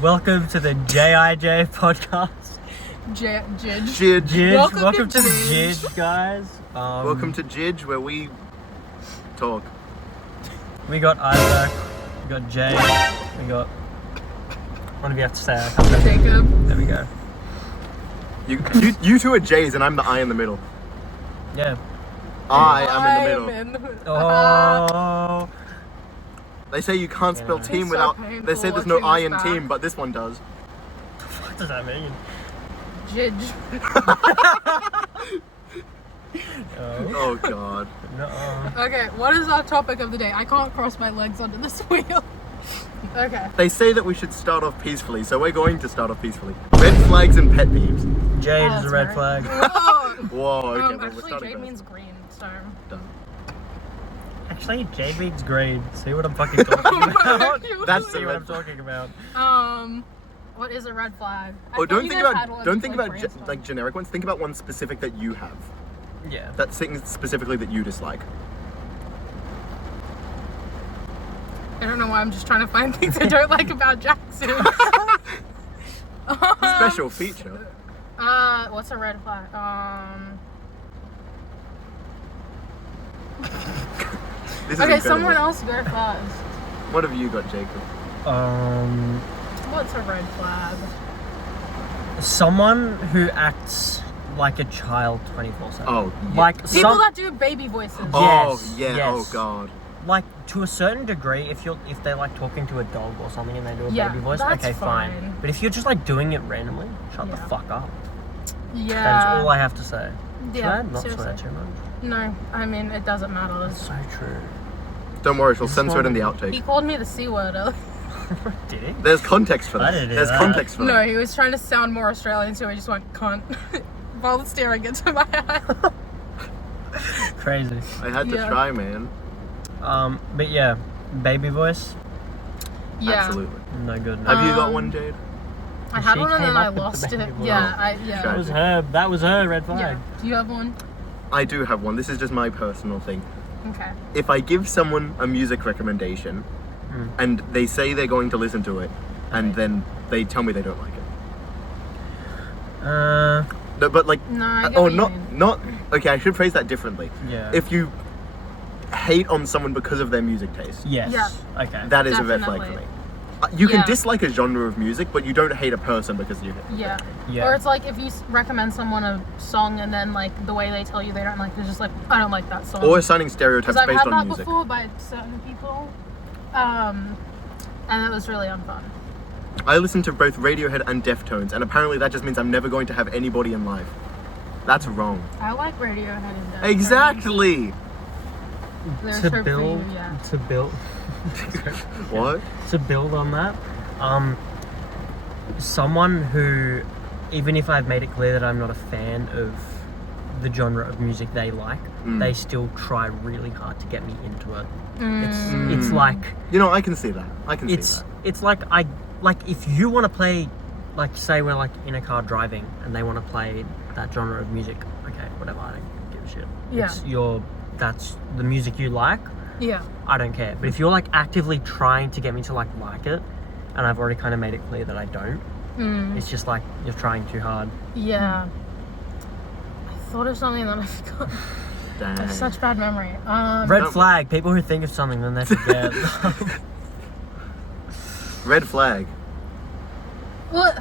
Welcome to the J.I.J podcast. J.I.J. Welcome to the J.I.J, guys. Welcome to J.I.J, where we talk. We got Isaac, we got Jay, we got... What do you have to say? I can't remember. Jacob. There we go. You two are J's and I'm the I in the middle. Yeah. I am in the middle. Oh. They say you can't spell team so without... painful They say there's no watching I this in back. team, but this one does. What does that mean? J.I.J. Oh god. No. Okay, what is our topic of the day? I can't cross my legs onto this wheel. Okay. They say that we should start off peacefully, so we're going to start off peacefully. Red flags and pet peeves. Jade Oh, is a that's red right. flag. Whoa. Whoa, okay, well, we're Actually, starting Jade first. means green, so... Done. Actually, Jade means green. See what I'm fucking talking about? That's See the what red I'm talking about. What is a red flag? Oh, don't think about like generic ones. Think about one specific that you have. Yeah. That thing specifically that you dislike. I don't know why, I'm just trying to find things I don't like about Jackson. Special feature. What's a red flag? This is Okay, incredible. someone else go first. What have you got, Jacob? What's a red flag? Someone who acts like a child 24/7. Oh, yeah. Like People that do baby voices. Oh, Yes, yeah. yes. Oh, God. Like to a certain degree, if they're like talking to a dog or something and they do a Yeah, baby voice, that's okay, fine. fine. But if you're just like doing it randomly, shut the Yeah. fuck up. Yeah. That's all I have to say. Should Yeah, I not seriously. swear too much? No, I mean, it doesn't matter. That's so true. Don't worry, she'll This censor it in the one- He outtake. called me the C word earlier. Did he? There's context for I that. didn't do There's that. context for No, that. he was trying to sound more Australian, so I just went, cunt, while staring into my eye. Crazy. I had to Yeah. try, man. But yeah, baby voice, Yeah. Absolutely. no good. No. Have you got one, Jade? I had She one and came then I up with the lost it. baby voice. Yeah, Tragic. That was her. That was her red yeah. flag. Do you have one? I do have one. This is just my personal thing. Okay. If I give someone a music recommendation Mm. and they say they're going to listen to it and then they tell me they don't like it. No, but like, No, I get oh, what you not, mean. not, okay, I should phrase that differently. Yeah. If you hate on someone because of their music taste, Yes. Yeah. Okay. that is a red flag for Definitely. me. You can Yeah. dislike a genre of music, but you don't hate a person because you hate Yeah. Yeah. Or it's like if you recommend someone a song and then like the way they tell you they don't like it, it's just like, I don't like that song. Or assigning stereotypes Because I've based had on that music. before by certain people. And it was really unfun. I listen to both Radiohead and Deftones, and apparently that just means I'm never going to have anybody in life. That's wrong. I like Radiohead and Death. Exactly! There's to hope for build, you, yeah. to build, What? to build on that, someone who, even if I've made it clear that I'm not a fan of the genre of music they like, they still try really hard to get me into it. It's like You know, I can see that. I can see that. it's like if you want to play, like say we're like in a car driving and they want to play that genre of music, okay, whatever, I don't give a shit. Yeah. That's the music you like. Yeah. I don't care. But if you're like actively trying to get me to like it, and I've already kind of made it clear that I don't, it's just like you're trying too hard. Yeah. I thought of something that I forgot. I have Dang. such bad memory. Red No. flag. People who think of something then they forget. Red flag. What?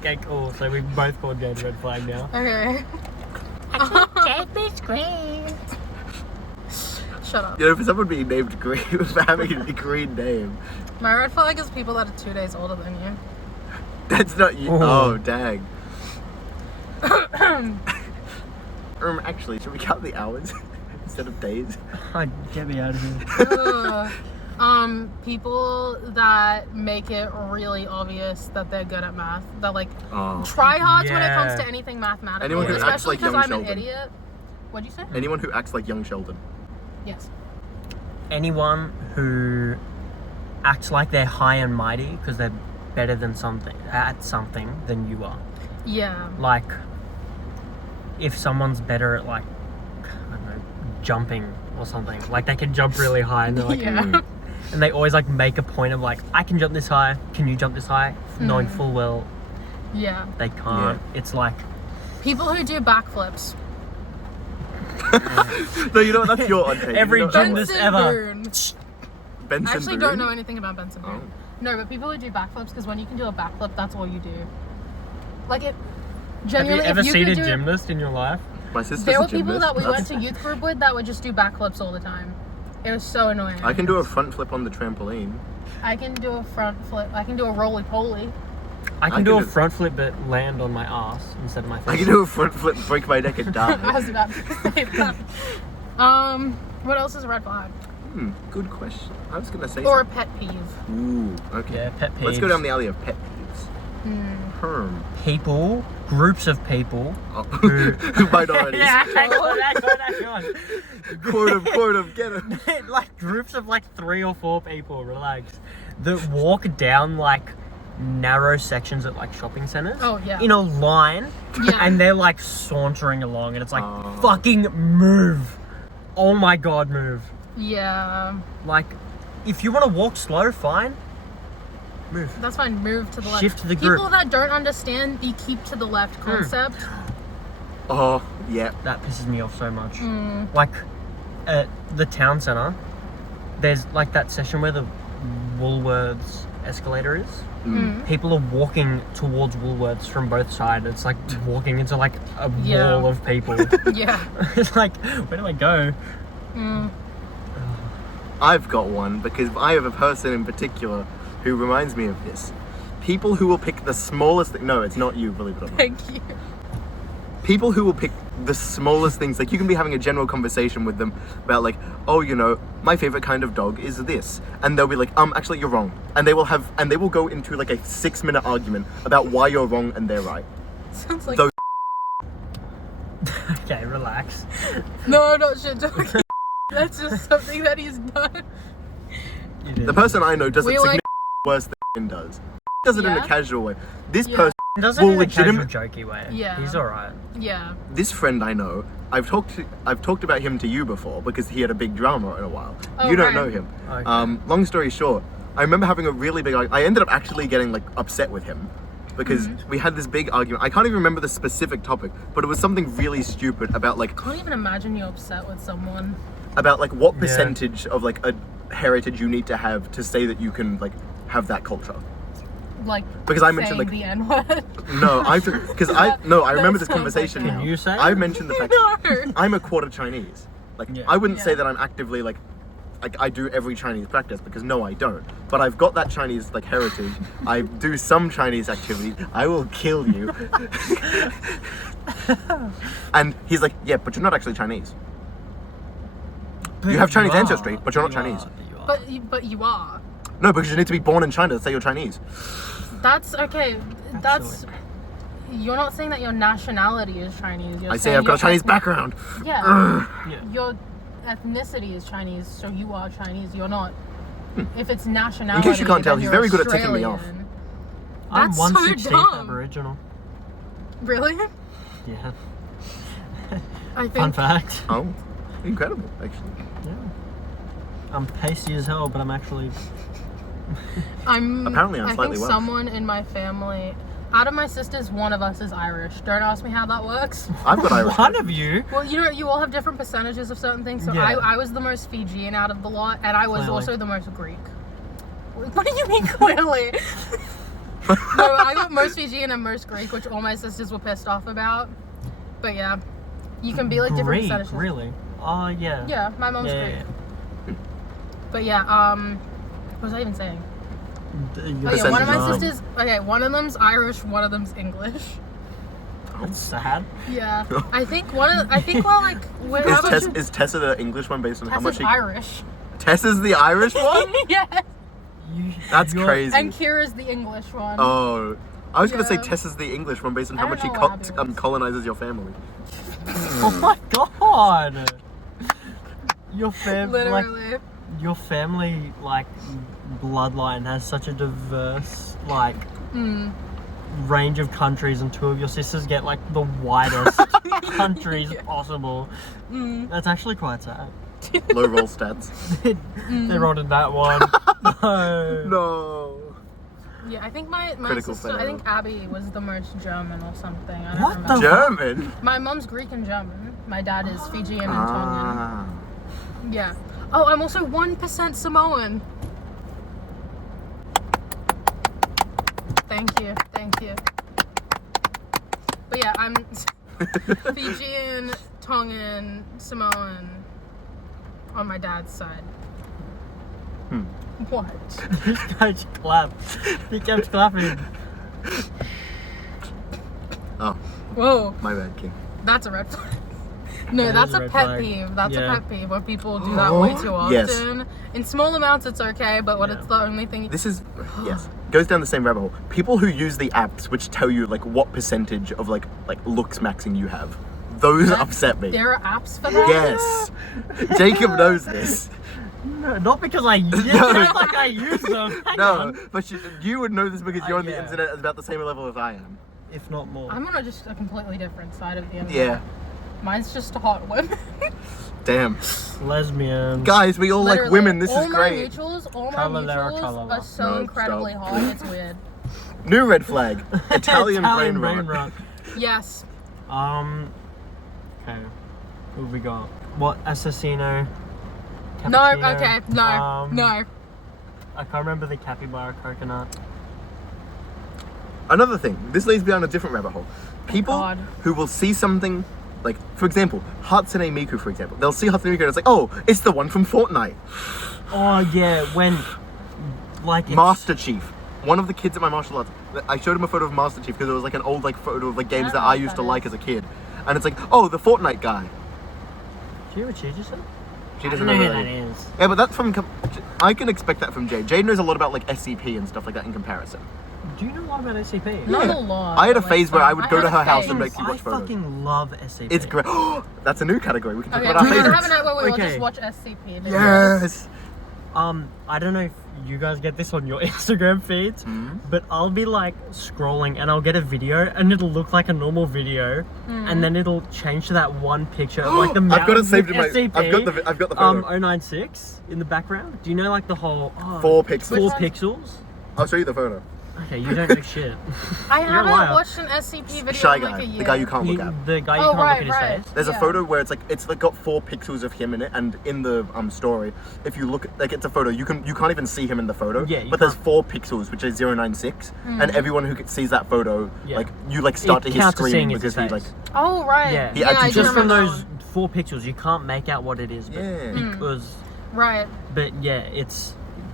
Okay, cool. So we both called Jade red flag now. Okay. Jade green. Shut up. You know, for someone being named Green, for having a green name, My red flag is people that are 2 days older than you. that's not you. Ooh. Oh, dang. Actually, should we count the hours instead of days? Get me out of here. Ugh. People that make it really obvious that they're good at math. That like Oh. try hard when it comes Yeah. to anything mathematical. Anyone who acts especially like because young I'm an Sheldon. idiot. What'd you say? Anyone who acts like young Sheldon. Yes. Anyone who acts like they're high and mighty because they're better than something than you are. Yeah. Like, if someone's better at like, I don't know, jumping or something, like they can jump really high and they're like, Yeah. and they always like make a point of like, I can jump this high, can you jump this high? Knowing full well Yeah. they can't. It's like People who do backflips. No, you know what? That's your take. Every you know, gymnast Benson ever. Boone. Benson I actually Boone? don't know anything about Benson Boone. Oh. No, but people who do backflips, because when you can do a backflip, that's all you do. Like it. Have Genuinely, you ever if you seen could a do gymnast in your life? My sister's there a were people gymnast. that we went That's- to youth group with that would just do backflips all the time. It was so annoying. I can do a front flip on the trampoline. I can do a front flip. I can do a roly-poly. I can do a front flip but land on my ass instead of my face. I can do a front flip, break my neck, and I die. was about to say that. What else is a red flag? Good question. I was gonna say Or a pet peeve. Ooh, okay. Yeah, pet peeves. Let's go down the alley of pet peeves. People, groups of people. Minorities. hang on. Quote 'em, get 'em. Like groups of like 3 or 4 people, relax, that walk down like narrow sections at like shopping centers. Oh, yeah. In a line. Yeah. And they're like sauntering along, and it's like, Oh. fucking move. Oh my god, move. Yeah. Like, if you want to walk slow, fine. Move. That's fine. Move to the left. Shift the group. People that don't understand the keep to the left concept. Oh, yeah. That pisses me off so much. Like, at the town centre, there's like that section where the Woolworths escalator is. People are walking towards Woolworths from both sides. It's like walking into like a wall of people. Yeah. It's like, where do I go? I've got one because I have a person in particular who reminds me of this. People who will pick the smallest thing. No, it's not you, believe it or not. Thank you. People who will pick the smallest things. Like, you can be having a general conversation with them about like, oh, you know, my favorite kind of dog is this, and they'll be like, actually you're wrong, and they will go into like a 6-minute argument about why you're wrong and they're right. Sounds like. Those- Okay, relax. No, not shit talking. That's just something that he's done. The person I know does it We significantly like- worse than does. Does it in a Yeah? casual way. This Yeah. person, He does it Well, in a casual, legitimate- jokey way. Yeah. He's alright. Yeah. this friend I know, I've talked about him to you before because he had a big drama in a while. Oh, You don't right. know him. Okay. Long story short, I remember having a really big argument. I ended up actually getting like upset with him because we had this big argument. I can't even remember the specific topic, but it was something really stupid about like Can't even imagine you upset with someone. what Yeah. percentage of like a heritage you need to have to say that you can like have that culture. Like, Because I mentioned, saying like- the N-word. No, I remember this That sounds conversation like now. Can you say I it? mentioned the fact No. I'm a quarter Chinese. Like, Yeah. I wouldn't say Yeah. that I'm actively like I do every Chinese practice because no, I don't. But I've got that Chinese like heritage. I do some Chinese activities. I will kill you. And he's like, yeah, but you're not actually Chinese. You have Chinese are. ancestry, but you're not You Chinese. are, you are. But you are. No, because you need to be born in China to say you're Chinese. That's okay. That's. You're not saying that your nationality is Chinese. You're I say saying I've got a your Chinese ethnic- background. Yeah. Yeah. Your ethnicity is Chinese, so you are Chinese. You're not. If it's In nationality. case you can't tell, then he's you're very good at ticking me off. Australian. I'm That's so 1/16 dumb. Aboriginal. Really? Yeah. I think. Fun fact. Oh, incredible, actually. Yeah. I'm pasty as hell, but I'm actually. Apparently I'm I slightly think Welsh. someone in my family, out of my sisters, one of us is Irish. Don't ask me how that works. I've got Irish. One of you. Well, you know, you all have different percentages of certain things. So Yeah. I was the most Fijian out of the lot, and I was Clearly. also the most Greek. What do you mean clearly? No, I got most Fijian and most Greek, which all my sisters were pissed off about. But yeah, you can be like different Greek, percentages. really? Oh, yeah. Yeah, my mom's Yeah, Greek. yeah, But yeah, what was I even saying? yeah. Oh yeah, one of my Percentage. sisters. Okay, one of them's Irish, one of them's English. That's sad. Yeah, I think well, like, when Is, how about you? Is Tessa the English one based on how much Tessa's she... Irish. Tessa's the Irish one? Yeah, That's You're- crazy. and Kira's the English one. Oh, I was gonna say Yeah. Tessa's the English one based on I how don't much she know what Abby was. colonizes your family. Oh my god! Your Literally. your family like bloodline has such a diverse like range of countries, and 2 of your sisters get like the widest countries possible. That's actually quite sad. Low roll stats. They rolled in that one. No. No. Yeah, I think my Critical sister, fail. I think Abby was the most German or something. I don't What remember. the- German. My mom's Greek and German. My dad is Fijian and Tongan. Ah. Yeah. Oh, I'm also 1% Samoan. Thank you. But yeah, I'm Fijian, Tongan, Samoan on my dad's side. What? This guy just clapped. He kept clapping. Oh, Whoa, my bad, King. that's a red flag. No, That that's is a a red pet flag. peeve. That's Yeah. a pet peeve when people do that way too often. Yes. In small amounts, it's okay, but when Yeah. it's the only thing. This is yes, goes down the same rabbit hole. People who use the apps which tell you like what percentage of like looks maxing you have. Those upset me. There are apps for that. Yes, Jacob knows this. No, not because I use No. them, like I use them. Hang No, on. but you would know this because you're on the Yeah. internet at about the same level as I am. If not more. I'm on just a completely different side of the internet. Yeah. Mine's just hot women. Damn. Lesbian. Guys, we all like Literally, women. This all is my great. Mutuals, all my Tra-la-la, mutuals tra-la-la. are so No, incredibly stop. hot. It's weird. New red flag. Italian brain rot. rot. Yes. Okay. Who have we got? What? Assassino? No. Cappuccino? Okay. No. No. I can't remember the capybara coconut. Another thing. This leads me down a different rabbit hole. People God. who will see something like, for example, Hatsune Miku, for example. They'll see Hatsune Miku and it's like, oh, it's the one from Fortnite. Oh yeah, when like it's- Master Chief. One of the kids at my martial arts, I showed him a photo of Master Chief because it was like an old like photo of like games I that don't know I what used to that like is. as a kid. And it's like, oh, the Fortnite guy. Do you know what she just said? She I doesn't don't know know who who that that is. Yeah, but that's from. I can expect that from Jade. Jade knows a lot about like SCP and stuff like that in comparison. Do you know a lot about SCP? Not a lot. I had a but, phase where some. I would go had to a her house phase. and make you I watch photos. fucking love SCP. It's great. That's a new category. We can talk Okay, about we our can have favorites. a night where we all Okay. just watch SCP. Yes. I don't know if you guys get this on your Instagram feeds, but I'll be like scrolling and I'll get a video and it'll look like a normal video, and then it'll change to that one picture of like the I've got it mountains saved with in my. SCP. I've got the photo. 096 in the background. Do you know like the whole 4 pixels. 4 pixels? I'll show you the photo. Okay, you don't know shit. I You're a haven't liar. watched an SCP video Shy in like guy, a year. the guy you can't look at. The guy you Oh, can't right, look at right. his face. There's a Yeah. photo where it's like got 4 pixels of him in it, and in the story, if you look like it's a photo, you can't even see him in the photo. Yeah, you but there's can't. 4 pixels, which is 096, and everyone who sees that photo, Yeah. like you like start It to hear counts as screaming seeing his because he like. face. Oh right. Yeah, He actually I do just from remember those that 4 pixels, you can't make out what it is. But Yeah. Because, one. Right. but yeah, it's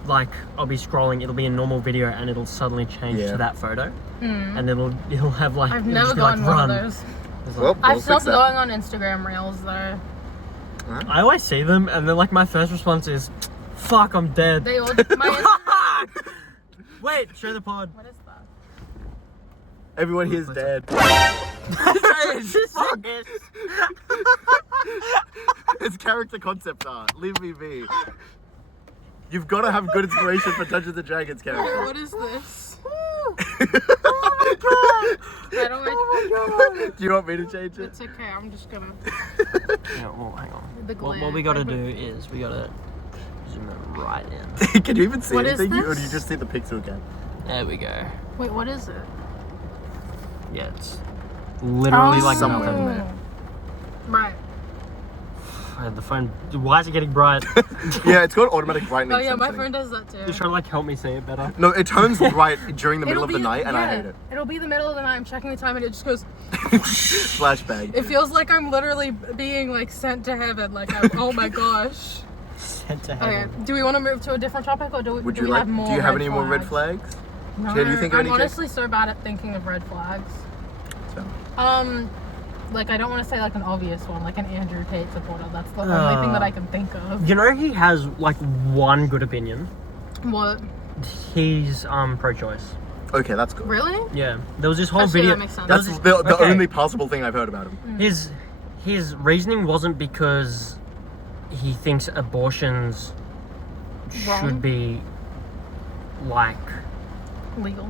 like I'll be scrolling, it'll be a normal video, and it'll suddenly change Yeah. to that photo, and it'll have like. I've it'll never just be like, gotten one run. of those. It's Well, like- I've we'll stopped fix that. going on Instagram Reels though. I always see them, and then like my first response is, "Fuck, I'm dead." They all. My Wait, show the pod. what is that? Everyone here's dead. Fuck. It's character concept art. Leave me be. You've got to have good inspiration for Dungeons and Dragons characters. What is this? I don't like. Do you want me to change it? It's okay. I'm just gonna. Yeah, well, hang on. The What glare. we gotta do is we gotta zoom it right in. Can you even see What is anything, or do you this? just see the pixel again? There we go. Wait, what is it? Yeah, it's literally like somewhere nothing. in there. Right. The phone. Why is it getting bright? Yeah, it's got automatic brightening. Oh yeah, my sensing. phone does that too. Just trying to like help me see it better. No, it turns bright during the middle It'll of the be- night, and I yeah, hate it. It'll be the middle of the night. I'm checking the time, and it just goes. Flashbang. It feels like I'm literally being like sent to heaven. Like, oh my gosh. Sent to Okay, heaven. do we want to move to a different topic, or do Would do you we like? have more? Do you have red any more red flags? flags? No, Jay, do you think of I'm any, Jay? honestly so bad at thinking of red flags. So, Like I don't want to say like an obvious one, like an Andrew Tate supporter. That's the only thing that I can think of. You know he has like one good opinion. What? He's pro-choice. okay, that's good. Really? Yeah, there was this whole Actually, video. that makes sense. there was That's this- the okay, only possible thing I've heard about him. His reasoning wasn't because he thinks abortions Wrong. should be like Legal.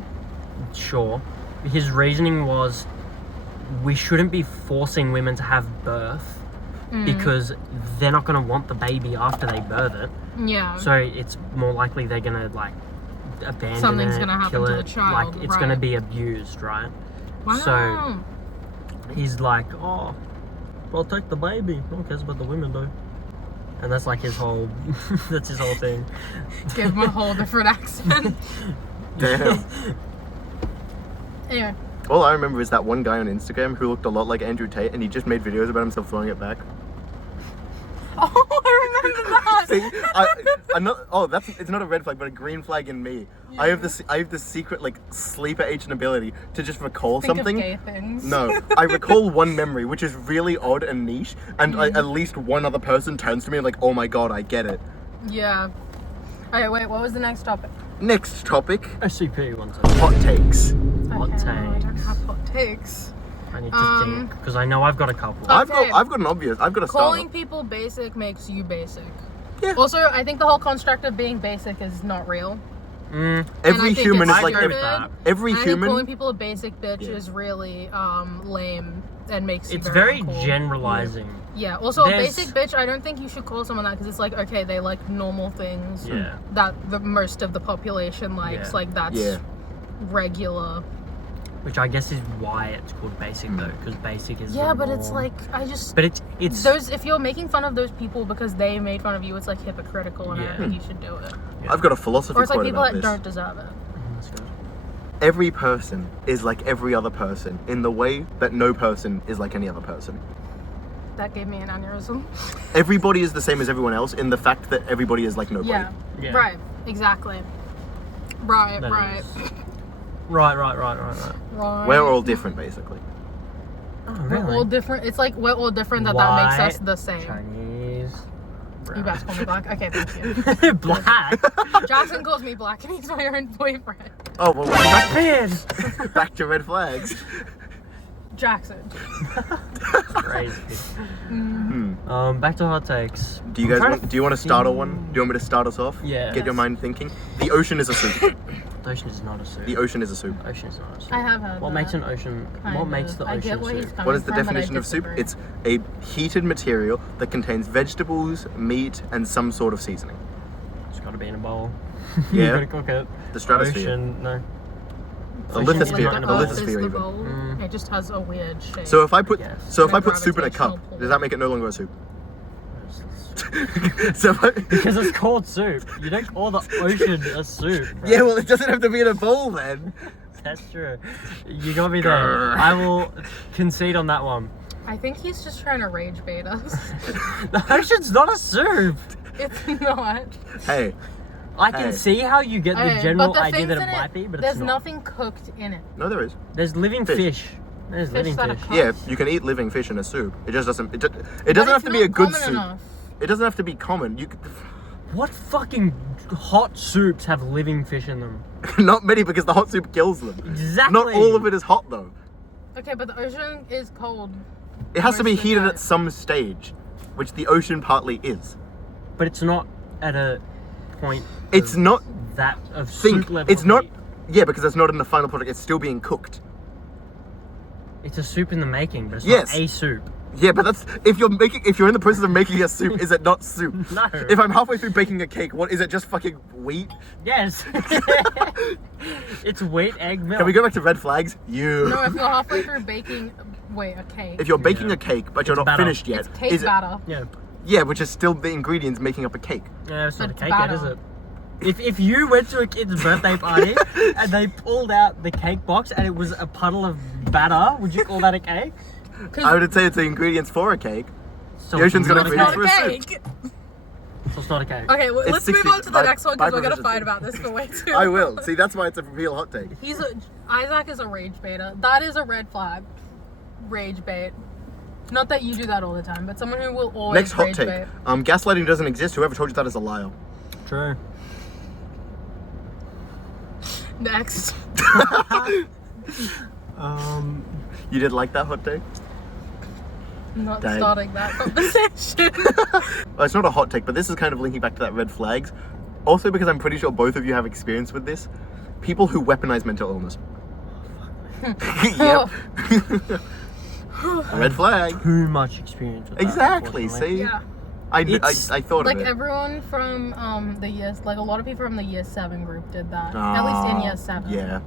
sure. His reasoning was we shouldn't be forcing women to have birth because they're not going to want the baby after they birth it. Yeah. So it's more likely they're gonna like abandon Something's it, gonna happen kill to it, the child, like it's right. gonna be abused, right? Wow. So he's like, oh, well, take the baby. Who cares about the women though? And that's like his whole, that's his whole thing. Give him a whole different accent. Damn. Anyway. All I remember is that one guy on Instagram who looked a lot like Andrew Tate, and he just made videos about himself throwing it back. Oh, I remember that. See, I'm not. Oh, it's not a red flag, but a green flag in me. Yeah. I have this secret like sleeper agent ability to just recall Think something. of gay things. No, I recall one memory, which is really odd and niche, and at least one other person turns to me and like, oh my god, I get it. Yeah. Okay, wait, what was the next topic? Next topic, SCP one hot takes. Hot Okay, no, I don't takes. have hot takes. I need to think because I know I've got a couple. Oh. Okay. I've got an obvious. I've got a Calling starter. people basic makes you basic. Yeah. Also, I think the whole construct of being basic is not real. Mm, Every I think human it's is like stupid. every I think calling human. people a basic bitch Yeah. is really lame and makes you it's very very uncool. generalizing. Yeah. Also, There's- a basic bitch, I don't think you should call someone that because it's like, okay, they like normal things Yeah. that the most of the population likes. Yeah. Like that's Yeah. regular. Which I guess is why it's called basic though, because basic is. Yeah, the but it's norm. like I just But it's those. If you're making fun of those people because they made fun of you, it's like hypocritical, and I Yeah. don't think you should do it. I've got a philosophy Or it's like quote people about that this. don't deserve it. That's good. Every person is like every other person in the way that no person is like any other person. That gave me an aneurysm. Everybody is the same as everyone else in the fact that everybody is like nobody. Yeah. Yeah. Right. Exactly. Right. That Right. is. Right. Right. We're all different, basically. Oh, We're really? all different. It's like we're all different. That makes us the same. Chinese. You Brown. about to call me black? Okay, thank you. Black. Jackson calls me black, and he's my own boyfriend. Oh well, Man. back to red flags. Jackson. Crazy. Back to hot takes. Do you guys want? Do you want to start one? Do you want me to start us off? Yeah. Get your Yes. mind thinking. The ocean is a soup. The ocean is not a soup. The ocean is a soup. Ocean is not a soup. I have heard What that. makes an ocean? Kind What of. makes the I ocean get where he's soup? coming What is the from, but I definition of soup? disagree. It's a heated material that contains vegetables, meat, and some sort of seasoning. It's got to be in a bowl. Yeah. You gotta cook it. The stratosphere. Ocean, no. The Ocean is lithosphere. not in a The bowl. Earth is lithosphere the even. bowl. Mm. It just has a weird shape. So if I put Yes. soup in a cup, Gravitational pull. does that make it no longer a soup? So if I, Because it's called soup. You don't call the ocean a soup. Bro. yeah, well, it doesn't have to be in a bowl then. That's true. You got me there. I will concede on that one. I think he's just trying to rage bait us. The ocean's not a soup. It's not. Hey, I can Hey. see how you get the Okay, general but the idea things that it in might be, but there's it's not. nothing cooked in it. no, there is. There's living Fish. fish. There's Fish living that are fish. cooked. Yeah, you can eat living fish in a soup. It just doesn't. It doesn't But have it's to be not a good common soup. enough. It doesn't have to be common. You could, What fucking hot soups have living fish in them? not many because the hot soup kills them. Exactly. Not all of it is hot though. Okay, but the ocean is cold. It has to be Most of the heated time. at some stage, which the ocean partly is. But it's not at a point. It's of not. that of Think. soup level. It's not. heat. Yeah, because it's not in the final product. It's still being cooked. It's a soup in the making, but it's Yes. not a soup. Yeah, but that's if you're in the process of making a soup, is it not soup? No. If I'm halfway through baking a cake, what is it? Just fucking wheat? Yes. It's wheat, egg, milk. Can we go back to red flags? You. No, if you're halfway through baking, wait, a cake. If you're baking Yeah. a cake but you're It's not batter. finished yet, it's cake is it? batter. Yeah. Yeah, which is still the ingredients making up a cake. Yeah, it's not a It's cake yet, batter. is it? If you went to a kid's birthday party and they pulled out the cake box and it was a puddle of batter, would you call that a cake? I would say it's the ingredients for a cake. So The ocean's it's got not a ingredients cake. for a soup. Cake. So it's not a cake. Okay, well, It's let's move 60 on to the by- next one by because we're gonna proficiency. fight about this for way too. I will. See, that's why it's a real hot take. Isaac is a rage baiter. That is a red flag. Rage bait. Not that you do that all the time, but someone who will always Next hot rage take. bait. Gaslighting doesn't exist. Whoever told you that is a liar. True. Next. You did like that hot take? I'm not Dang. starting that conversation. Well, it's not a hot take, but this is kind of linking back to that red flags. Also, because I'm pretty sure both of you have experience with this. People who weaponize mental illness. Yep. Red flag. Too much experience with that, Exactly. unfortunately. See. Yeah. I It's- thought Like of it. everyone from the year, like a lot of people from the year 7 group did that. At least in year 7. Yeah.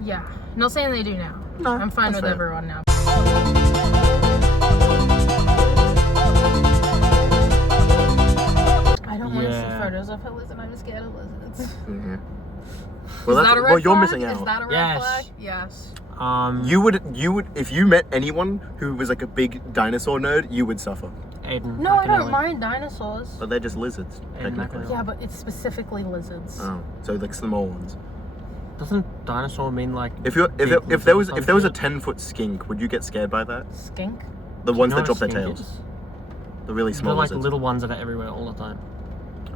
Yeah. Not saying they do now. No, I'm fine that's with fair. everyone now. I don't want to see Yeah. photos of her lizard. I'm scared of lizards. Yeah. Is Well, that a red well, you're flag? missing out. Is that a red Yes. flag? Yes. You would, if you met anyone who was like a big dinosaur nerd, you would suffer. Aiden. No, I McAnally. don't mind dinosaurs. But they're just lizards, And technically. McAnally. Yeah, but it's specifically lizards. Oh, so like small ones. Doesn't dinosaur mean like? If there was big a lizard? 10-foot skink, would you get scared by that? Skink? The ones You know that drop what their a skink tails, is? the really They're small like lizards. little ones that are everywhere all the time.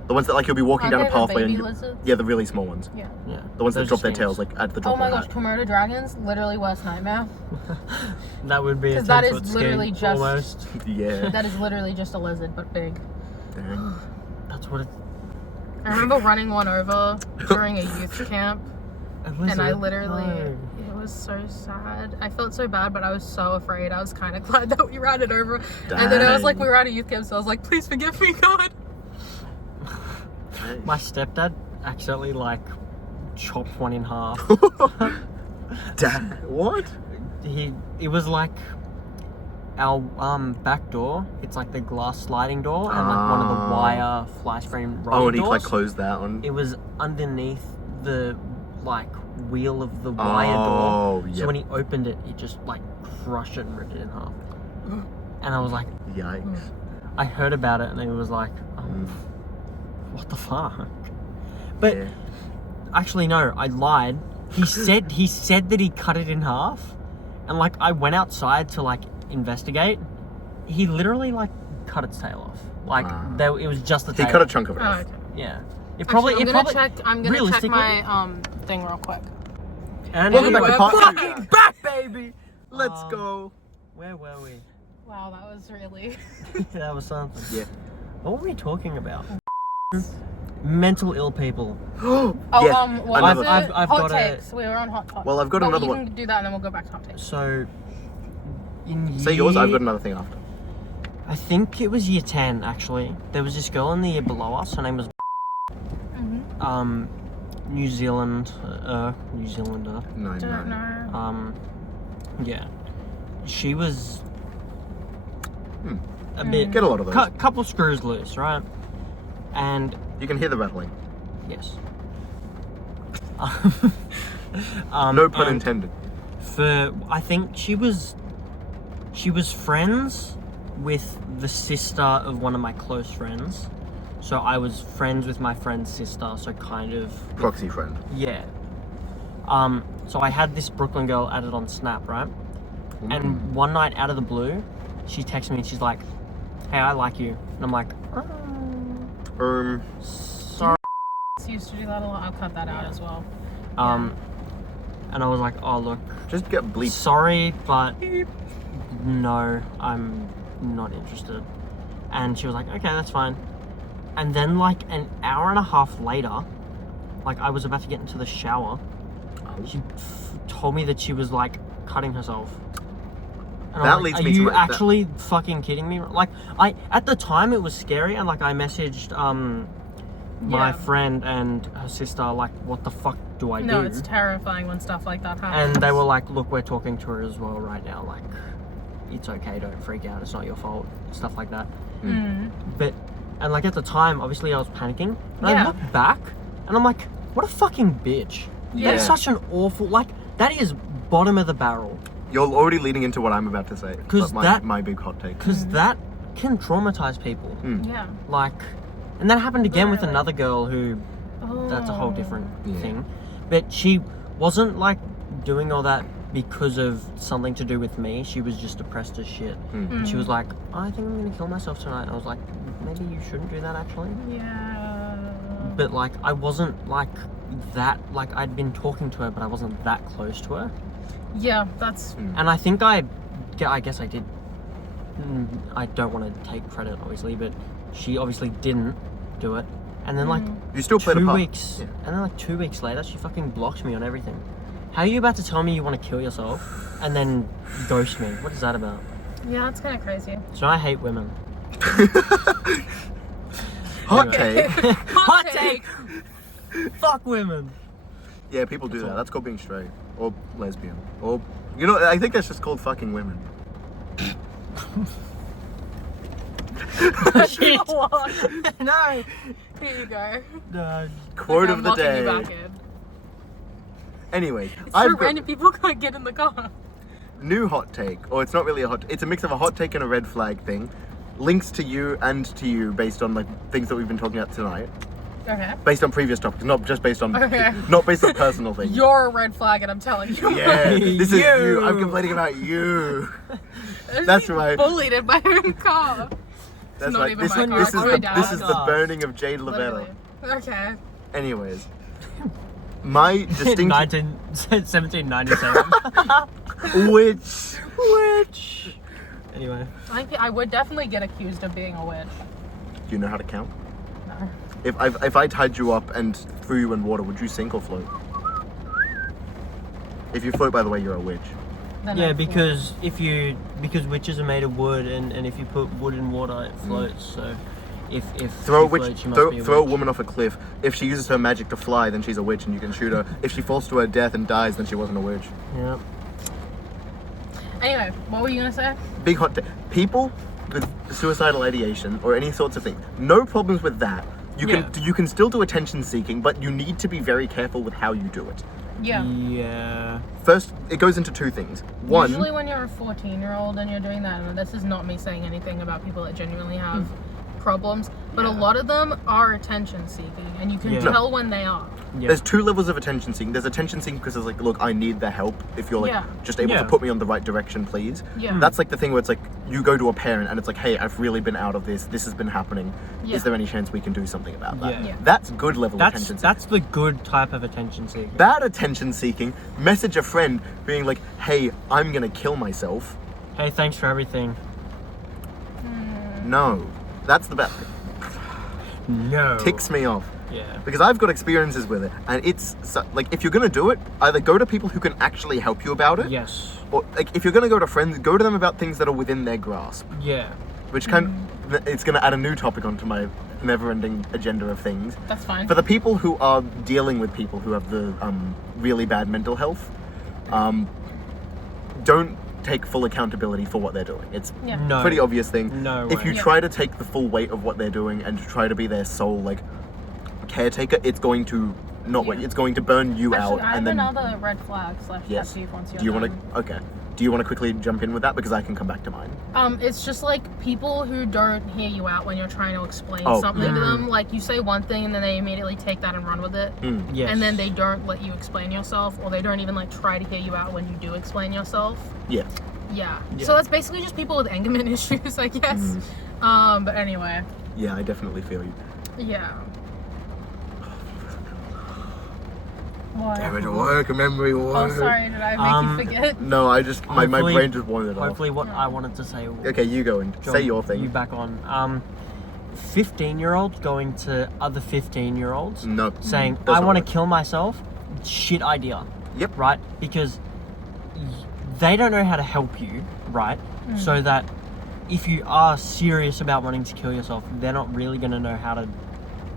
The ones that like you'll be walking Aren't down a they the pathway baby and lizards? yeah, the really small ones. Yeah. Yeah. The ones that Those drop are their skinks. tails like at the drop Oh my of a gosh, hat. Komodo dragons, literally worst nightmare. That would be a 'Cause that is 10-foot literally skink, just- almost. Yeah. That is literally just a lizard, but big. Dang. That's what it. I remember running one over during a youth camp, A and I lizard? literally, No. it was so sad. I felt so bad, but I was so afraid. I was kind of glad that we ran it over. And then I was like, Dang. we were at a youth camp, so I was like, please forgive me, God. Dang. My stepdad accidentally like chopped one in half. Dang. What? It was like our back door. It's like the glass sliding door and like one of the wire fly screen rolling Oh, and he doors. like closed that one. It was underneath the like wheel of the wire Oh, door. So yep. when he opened it, it just like crushed it and ripped it in half. And I was like, Yikes. I heard about it and it was like, oh, what the fuck? But Yeah. actually, no, I lied. He said that he cut it in half, and like I went outside to like investigate. He literally like cut its tail off. Like it was just the He tail. cut a chunk of it Oh, off. okay. Yeah. It Actually, probably. I'm gonna check realistically- my thing real quick. And Welcome Anyway, back to part fucking 2. Back, baby! Let's Um, go. Where were we? Wow, that was really. That was something. Yeah. What were we talking about? Mental ill people. Oh, Yeah, what another- was it? I've Hot got a- takes. We were on hot topics. Well, I've got But another you one. can do that, and then we'll go back to hot takes. So, in Say yours, I've year- got another thing after. I think it was year 10 actually. There was this girl in the year below us. Her name was Mm-hmm. New Zealand, New Zealander. No, Don't no. know. Yeah, she was a Mm. bit. Get a lot of those. Couple screws loose, right? And You can hear the rattling. yes. No pun and intended. I think she was friends with the sister of one of my close friends. So I was friends with my friend's sister, so kind of Proxy friend. yeah. So I had this Brooklyn girl added on Snap, right? And one night out of the blue, she texted me and she's like, "Hey, I like you." And I'm like, sorry. Used to do that a lot. I'll cut that out as well. And I was like, "Oh, look, Just get bleeped. sorry, but no, I'm not interested." And she was like, "Okay, that's fine." And then like an hour and a half later, like I was about to get into the shower, she told me that she was like cutting herself. And That I'm like, leads are me to you my- that- actually fucking kidding me? Like at the time it was scary, and like I messaged my Yeah. friend and her sister like, what the fuck do I No, do? it's terrifying when stuff like that happens. And they were like, look, we're talking to her as well right now, like it's okay, don't freak out, it's not your fault, stuff like that. But and like at the time obviously I was panicking, and I Yeah. look back and I'm like, what a fucking bitch. Yeah. That's such an awful, like that is bottom of the barrel, You're already leading into what I'm about to say. 'Cause but my big hot take. because that can traumatize people. Yeah. Like, and that happened again with Literally. another girl who, that's a whole different Yeah. thing. But she wasn't like doing all that because of something to do with me. She was just depressed as shit. And she was like, I think I'm gonna kill myself tonight. And I was like, maybe you shouldn't do that actually. Yeah. But like, I wasn't like that, like I'd been talking to her, but I wasn't that close to her. Yeah, that's. And I think I guess I did. I don't want to take credit, obviously, but she obviously didn't do it. And then like You still played a 2 part. weeks, Yeah. and then like 2 weeks later, she fucking blocked me on everything. How are you about to tell me you want to kill yourself and then ghost me? What is that about? Yeah, that's kind of crazy. So I hate women. Hot Anyway. take. Hot take. Fuck women. Yeah, people do That's that. all. That's called being straight or lesbian or I think that's just called fucking women. Shit. What? No. Here you go. No. Quote Okay, of the I'm locking day. you back in. Anyway, It's I've true, got random people can't get in the car. new hot take, or it's not really a hot. It's a mix of a hot take and a red flag thing. Links to you and to you based on like things that we've been talking about tonight, Okay. based on previous topics, not just based on Okay. not based on personal things. You're a red flag, and I'm telling you. Yeah, this is You. you. I'm complaining about you. That's right. Bullied in my own car. That's not right. even This, my car, this it's is my the dad's this is the car. burning of Jade Literally. Lavetta. Okay. Anyways, my distinct 1797. which Anyway. I would definitely get accused of being a witch. do you know how to count? No. If I tied you up and threw you in water, would you sink or float? If you float, by the way, you're a witch. Then Yeah, I'd because because witches are made of wood, and if you put wood in water, it floats. So if Throw a she witch, floats, she must be throw a witch. woman off a cliff. If she uses her magic to fly, then she's a witch and you can shoot her. If she falls to her death and dies, then she wasn't a witch. Yeah. float. Anyway, what were you gonna say? Big hot take. People with suicidal ideation or any sorts of things, no problems with that. You can still do attention seeking, but you need to be very careful with how you do it. Yeah. Yeah. First, it goes into two things. One, Usually when you're a 14-year-old and you're doing that, and this is not me saying anything about people that genuinely have problems, but a Yeah. lot of them are attention seeking, and you can Yeah. tell when they are. Yeah. there's two levels of attention seeking. There's attention seeking because it's like, look, I need the help. If you're like Yeah. just able Yeah. to put me on the right direction, please. Yeah. That's like the thing where it's like you go to a parent and it's like, hey, I've really been out of this. This has been happening. Yeah. Is there any chance we can do something about that? Yeah. Yeah. That's good level That's attention seeking. that's the good type of attention seeking. Bad attention seeking. Message a friend being like, hey, I'm gonna kill myself. Hey, thanks for everything. No, that's the bad thing. No. Ticks me off. Yeah. Because I've got experiences with it, and it's like if you're gonna do it, either go to people who can actually help you about it, Yes. or like if you're gonna go to friends, go to them about things that are within their grasp. Yeah. Which it's gonna add a new topic onto my never-ending agenda of things. That's fine. For the people who are dealing with people who have the really bad mental health, don't take full accountability for what they're doing. It's Yeah. No. pretty obvious thing. No If way. you Yeah. try to take the full weight of what they're doing and try to be their sole like caretaker, it's going to not work. Yeah. It's going to burn you Actually, out, I have and then another red flag / yes. tattoo once you're Do you want done. to? Okay. Do you want to quickly jump in with that because I can come back to mine? It's just like people who don't hear you out when you're trying to explain Oh, something to yeah. them. Like you say one thing and then they immediately take that and run with it. Yes. And then they don't let you explain yourself, or they don't even like try to hear you out when you do explain yourself. Yeah. Yeah. Yeah. So that's basically just people with anger issues, I guess. But anyway, Yeah, I definitely feel you. yeah. What? Damn it, work, memory work. Oh, sorry, did I make you forget? No, I just my Hopefully- brain just wandered off. Hopefully, what I wanted to say. Will Okay, you go and jump say your thing. You back on. 15-year-olds going to other 15-year-olds No. saying, Does "I not want to work. kill myself." Shit idea. Yep. Right? Because they don't know how to help you, right? So that if you are serious about wanting to kill yourself, they're not really going to know how to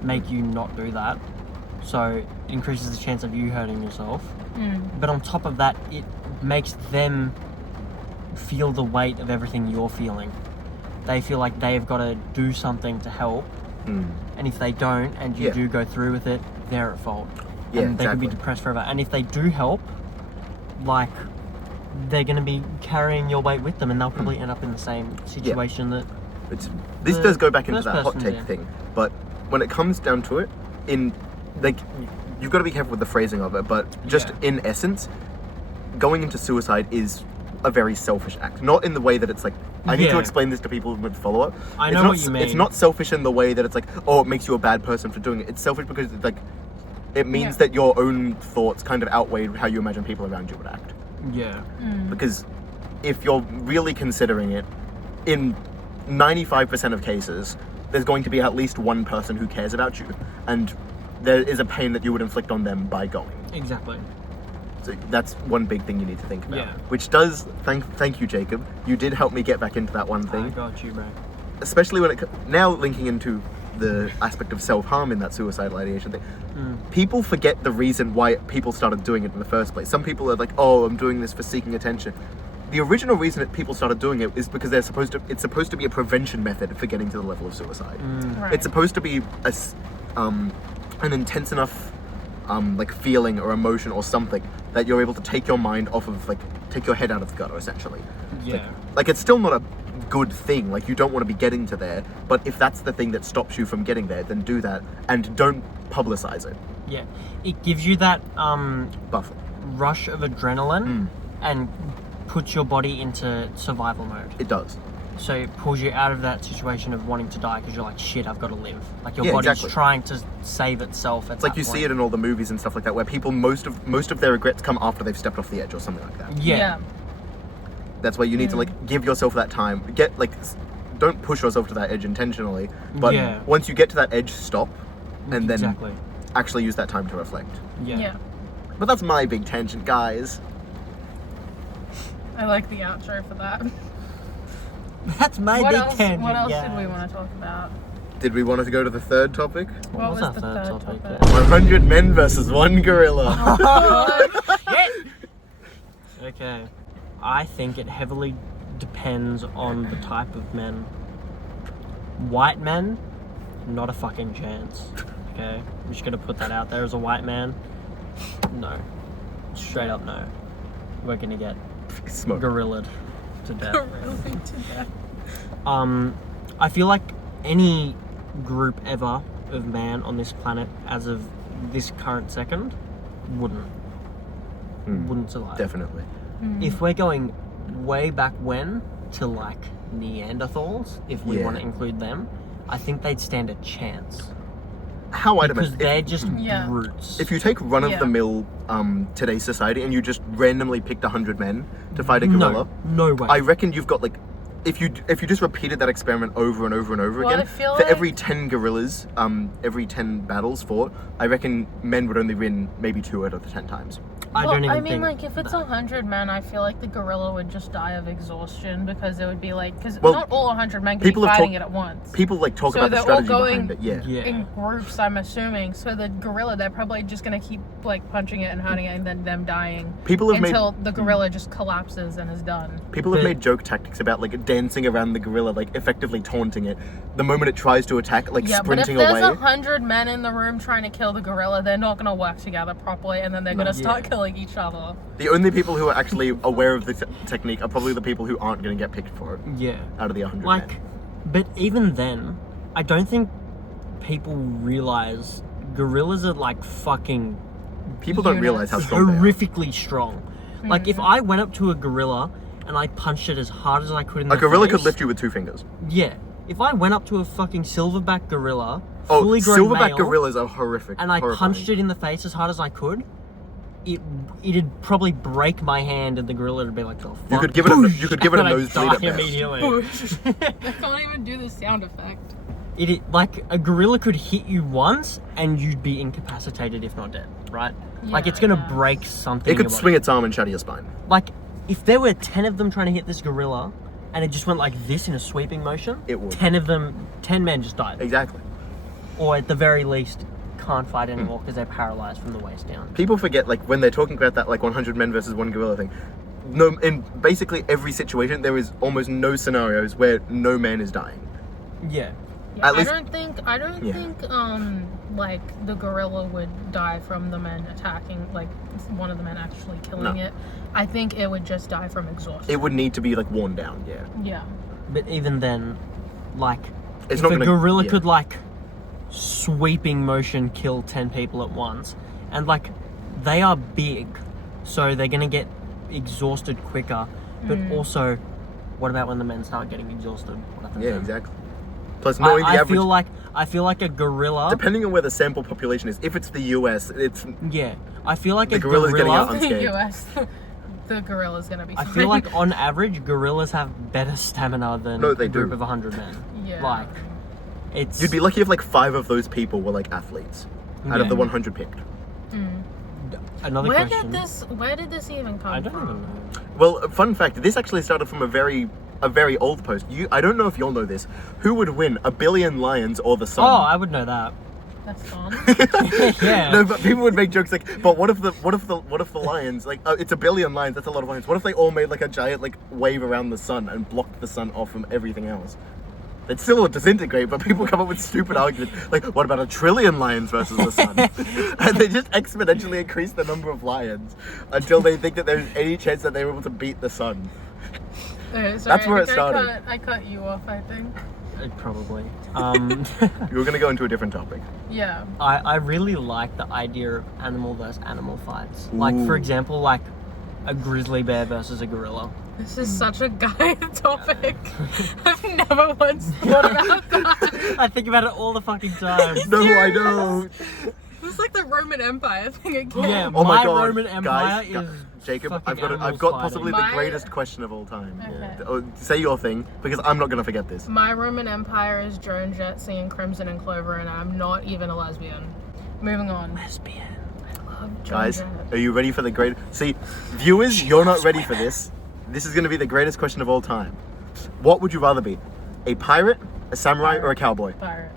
make you not do that. So it increases the chance of you hurting yourself. But on top of that, it makes them feel the weight of everything you're feeling. They feel like they've got to do something to help, and if they don't, and you Yeah. do go through with it, they're at fault. Yeah, And they could be exactly. depressed forever. And if they do help, like, they're going to be carrying your weight with them, and they'll probably end up in the same situation that... This The does go back into first that hot person's take in. thing, but when it comes down to it, in like you've got to be careful with the phrasing of it, but just Yeah. in essence, going into suicide is a very selfish act. Not in the way that it's like I need to Yeah. explain this to people with follow-up. I It's know not what you mean. It's not selfish in the way that it's like, oh, it makes you a bad person for doing it. It's selfish because like it means Yeah. that your own thoughts kind of outweigh how you imagine people around you would act. Yeah. Because if you're really considering it, in 95% of cases, there's going to be at least one person who cares about you, and there is a pain that you would inflict on them by going. Exactly. So that's one big thing you need to think about. Yeah. Which does, thank you, Jacob. You did help me get back into that one I thing. got you, bro. especially when now linking into the aspect of self-harm in that suicidal ideation thing, people forget the reason why people started doing it in the first place. Some people are like, oh, I'm doing this for seeking attention. The original reason that people started doing it is because it's supposed to be a prevention method for getting to the level of suicide. Right. It's supposed to be an intense enough like feeling or emotion or something that you're able to take your mind off of, like, take your head out of the gutter, essentially. Yeah. Like it's still not a good thing. Like, you don't want to be getting to there, but if that's the thing that stops you from getting there, then do that and don't publicize it. Yeah. It gives you that Buffer. rush of adrenaline and puts your body into survival mode. It does. So it pulls you out of that situation of wanting to die because you're like, shit, I've got to live. Like your Yeah, body's exactly. trying to save itself at It's like you see it in all the movies and stuff like that, where people, most of their regrets come after they've stepped off the edge or something like that. Yeah. That's why you need to, like, give yourself that time. Don't push yourself to that edge intentionally, but once you get to that edge, stop, and then actually use that time to reflect. Yeah. But that's my big tangent, guys. I like the outro for that. That's my What big else? tangent. What else guys. did we want to talk about? Did we want to go to the third topic? What was our the third third topic? topic? 100 men versus one gorilla. Okay. I think it heavily depends on the type of men. White men, not a fucking chance. Okay? I'm just gonna put that out there as a white man. No. Straight up no. We're gonna get Smoke. gorillaed to death. Really to death. I feel like any group ever of man on this planet as of this current second wouldn't survive. Definitely. If we're going way back when to like Neanderthals, if we want to include them, I think they'd stand a chance. How I'd Because imagine. they're just Yeah. brutes. If you take run-of-the-mill today's society and you just randomly picked 100 men to fight a gorilla, no way. I reckon you've got, like, if you just repeated that experiment over and over and over Well, again, I feel for like- every 10 gorillas, every 10 battles fought, I reckon men would only win maybe 2 out of the 10 times. I don't even I mean, think like, if it's 100 men, I feel like the gorilla would just die of exhaustion because it would be like, because Well, not all 100 men can people be have fighting talk- it at once. People, like, talk So about the they're all strategy going- behind it, Yeah. In groups, I'm assuming. So the gorilla, they're probably just gonna keep like punching it and hurting it, and then them dying People have until the gorilla just collapses and is done. People have But- made joke tactics about, like, dancing around the gorilla, like, effectively taunting it. The moment it tries to attack, like, Yeah, but if sprinting there's away. 100 men in the room trying to kill the gorilla, they're not gonna work together properly, and then they're gonna start killing each other. The only people who are actually aware of the technique are probably the people who aren't going to get picked for it Yeah. out of the 100 Like, men. but even then, I don't think people realize gorillas are like fucking People don't realize how strong they are. horrifically strong. Like, if I went up to a gorilla and I punched it as hard as I could in A the gorilla face, could lift you with 2 fingers. Yeah. If I went up to a fucking silverback gorilla, Oh, fully grown silverback male, gorillas are horrific. and I horrifying. punched it in the face as hard as I could, it'd probably break my hand, and the gorilla would be like, "Oh, fuck." You could give it a And I'd nosebleed die at best. immediately. I can't even do the sound effect. Like a gorilla could hit you once, and you'd be incapacitated if not dead, right? Like it's gonna Yeah. break something. It in could your body. swing its arm and shatter your spine. Like if there were 10 of them trying to hit this gorilla, and it just went like this in a sweeping motion, It would. 10 men just died, Exactly. or at the very least can't fight anymore because they're paralyzed from the waist down. People forget, like, when they're talking about that, like, 100 men versus 1 gorilla thing. No, in basically every situation, there is almost no scenarios where no man is dying. Yeah. Yeah, At least- I don't Yeah. think like the gorilla would die from the men attacking, like one of the men actually killing No. it. I think it would just die from exhaustion. It would need to be, like, worn down, yeah. Yeah. But even then, like, It's if not a gonna- gorilla yeah. could like sweeping motion kill 10 people at once, and like they are big, so they're gonna get exhausted quicker. But also, what about when the men start getting exhausted? What happens Yeah, then? exactly. Plus, knowing the I average... I feel like a gorilla. Depending on where the sample population is, if it's the US, it's... Yeah, I feel like The a gorilla's getting out gorilla. unscathed. The US, the gorilla's gonna be I fine. feel like on average, gorillas have better stamina than No, they a group do. of 100 men. Yeah. Like, it's You'd be lucky if, like, 5 of those people were, like, athletes out of Yeah. the 100 picked. another Where question. did this even come I don't from? even know. Well, fun fact, this actually started from a very a very old post. I don't know if you'll know this. Who would win, a billion lions or the sun? Oh, I would know that. That's fun. Yeah. No, but people would make jokes like, but what if the lions, like, it's a billion lions, that's a lot of lions. What if they all made like a giant like wave around the sun and blocked the sun off from everything else? It still would disintegrate, but people come up with stupid arguments like, what about a trillion lions versus the sun? And they just exponentially increase the number of lions until they think that there's any chance that they were able to beat the sun. Okay, sorry, That's where it started. I cut you off, I think. Probably. You were gonna go into a different topic. Yeah. I really like the idea of animal versus animal fights. Like, for Ooh. example, like a grizzly bear versus a gorilla. This is such a guy topic. I've never once thought about that. I think about it all the fucking time. No, I don't. It's like the Roman Empire thing again. Yeah, Oh my my God, Roman Empire guys, is Jacob, fucking I've animals got fighting. possibly the My- greatest question of all time. Okay. Oh, say your thing, because I'm not gonna forget this. My Roman Empire is Joan Jett singing Crimson and Clover, and I'm not even a lesbian. Moving on. lesbian. I love Joan Guys, Jett. are you ready for the great? See, viewers, you're not ready for this. This is gonna be the greatest question of all time. What would you rather be? A pirate, a samurai, or a cowboy? Pirate.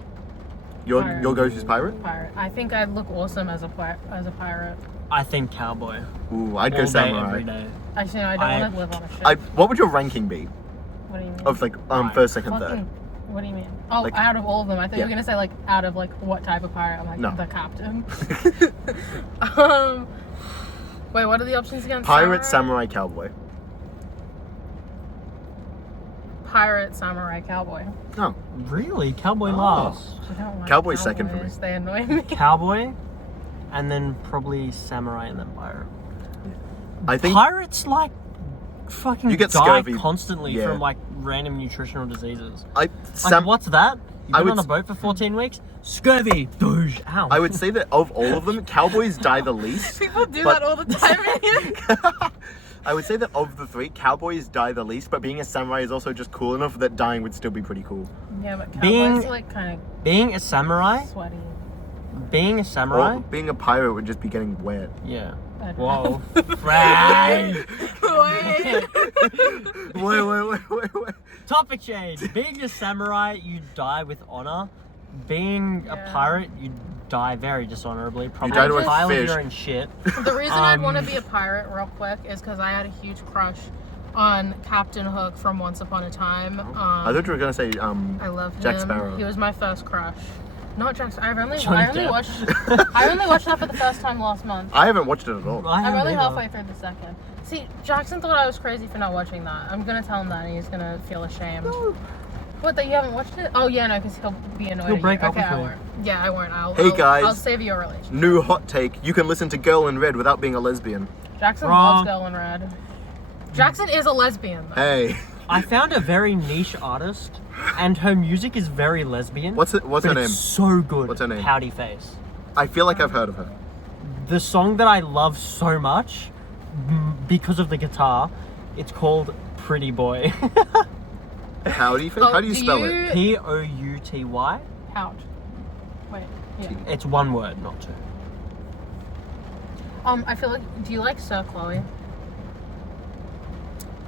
Your Pirate. go-to's pirate? Pirate. I think I'd look awesome as a pirate. I think cowboy. Ooh, I'd go All day, samurai. every day. Actually, no, I don't want to live on a ship. What would your ranking be? What do you mean? Of like Right. first, second, Fucking, third? what do you mean? Oh, Like- out of all of them. I thought you Yeah. were gonna say like out of like what type of pirate. I'm like No. the captain. Wait, what are the options again? Pirate, samurai, cowboy. Pirate, samurai, cowboy. No, Really? Cowboy Oh. last. I don't like Cowboy's second for me. cowboys. They annoy me. Cowboy, and then probably samurai and then pirate. I think Pirates like fucking You get die scurvy. constantly Yeah. from like random nutritional diseases. I Like, what's that? You've I been would on a s- boat for 14 weeks? Scurvy! Doosh! Ow. I would say that of all of them, cowboys die the least. People do But- that all the time. I would say that of the three, cowboys die the least, but being a samurai is also just cool enough that dying would still be pretty cool. Yeah, but cowboys Being- like kind Being a samurai? of sweaty. Being a samurai? Or being a pirate would just be getting wet. Yeah. I don't Whoa. know. Right. Wait. Wait. Topic change. Being a samurai, you die with honor. Being a Yeah. pirate, you die very dishonorably. Probably die to a piling fish. your own shit. The reason I'd want to Um, be a pirate real quick is because I had a huge crush on Captain Hook from Once Upon a Time. I thought you were gonna say I love Jack him. Sparrow. He was my first crush. Not Jack. I only Johnny Depp. watched. I only watched that for the first time last month. I haven't watched it at all. I I'm haven't only either. halfway through the second. See, Jackson thought I was crazy for not watching that. I'm gonna tell him that, and he's gonna feel ashamed. What? That you haven't watched it? Oh yeah, no, because he'll be annoyed. He'll at break you. up Okay, with I me. won't. Yeah, I won't. Hey, guys. I'll save your relationship. New hot take: you can listen to Girl in Red without being a lesbian. Jackson Wrong. loves Girl in Red. Jackson is a lesbian. Though. Hey, I found a very niche artist, and her music is very lesbian. what's her but name? It's so good. What's her name? Pouty Face. I feel like I've heard of her. The song that I love so much, because of the guitar, it's called Pretty Boy. Howdy, Oh, how do you spell it? Pouty. Pout. Wait. Yeah. It's one word, not two. I feel like. Do you like Sir Chloe?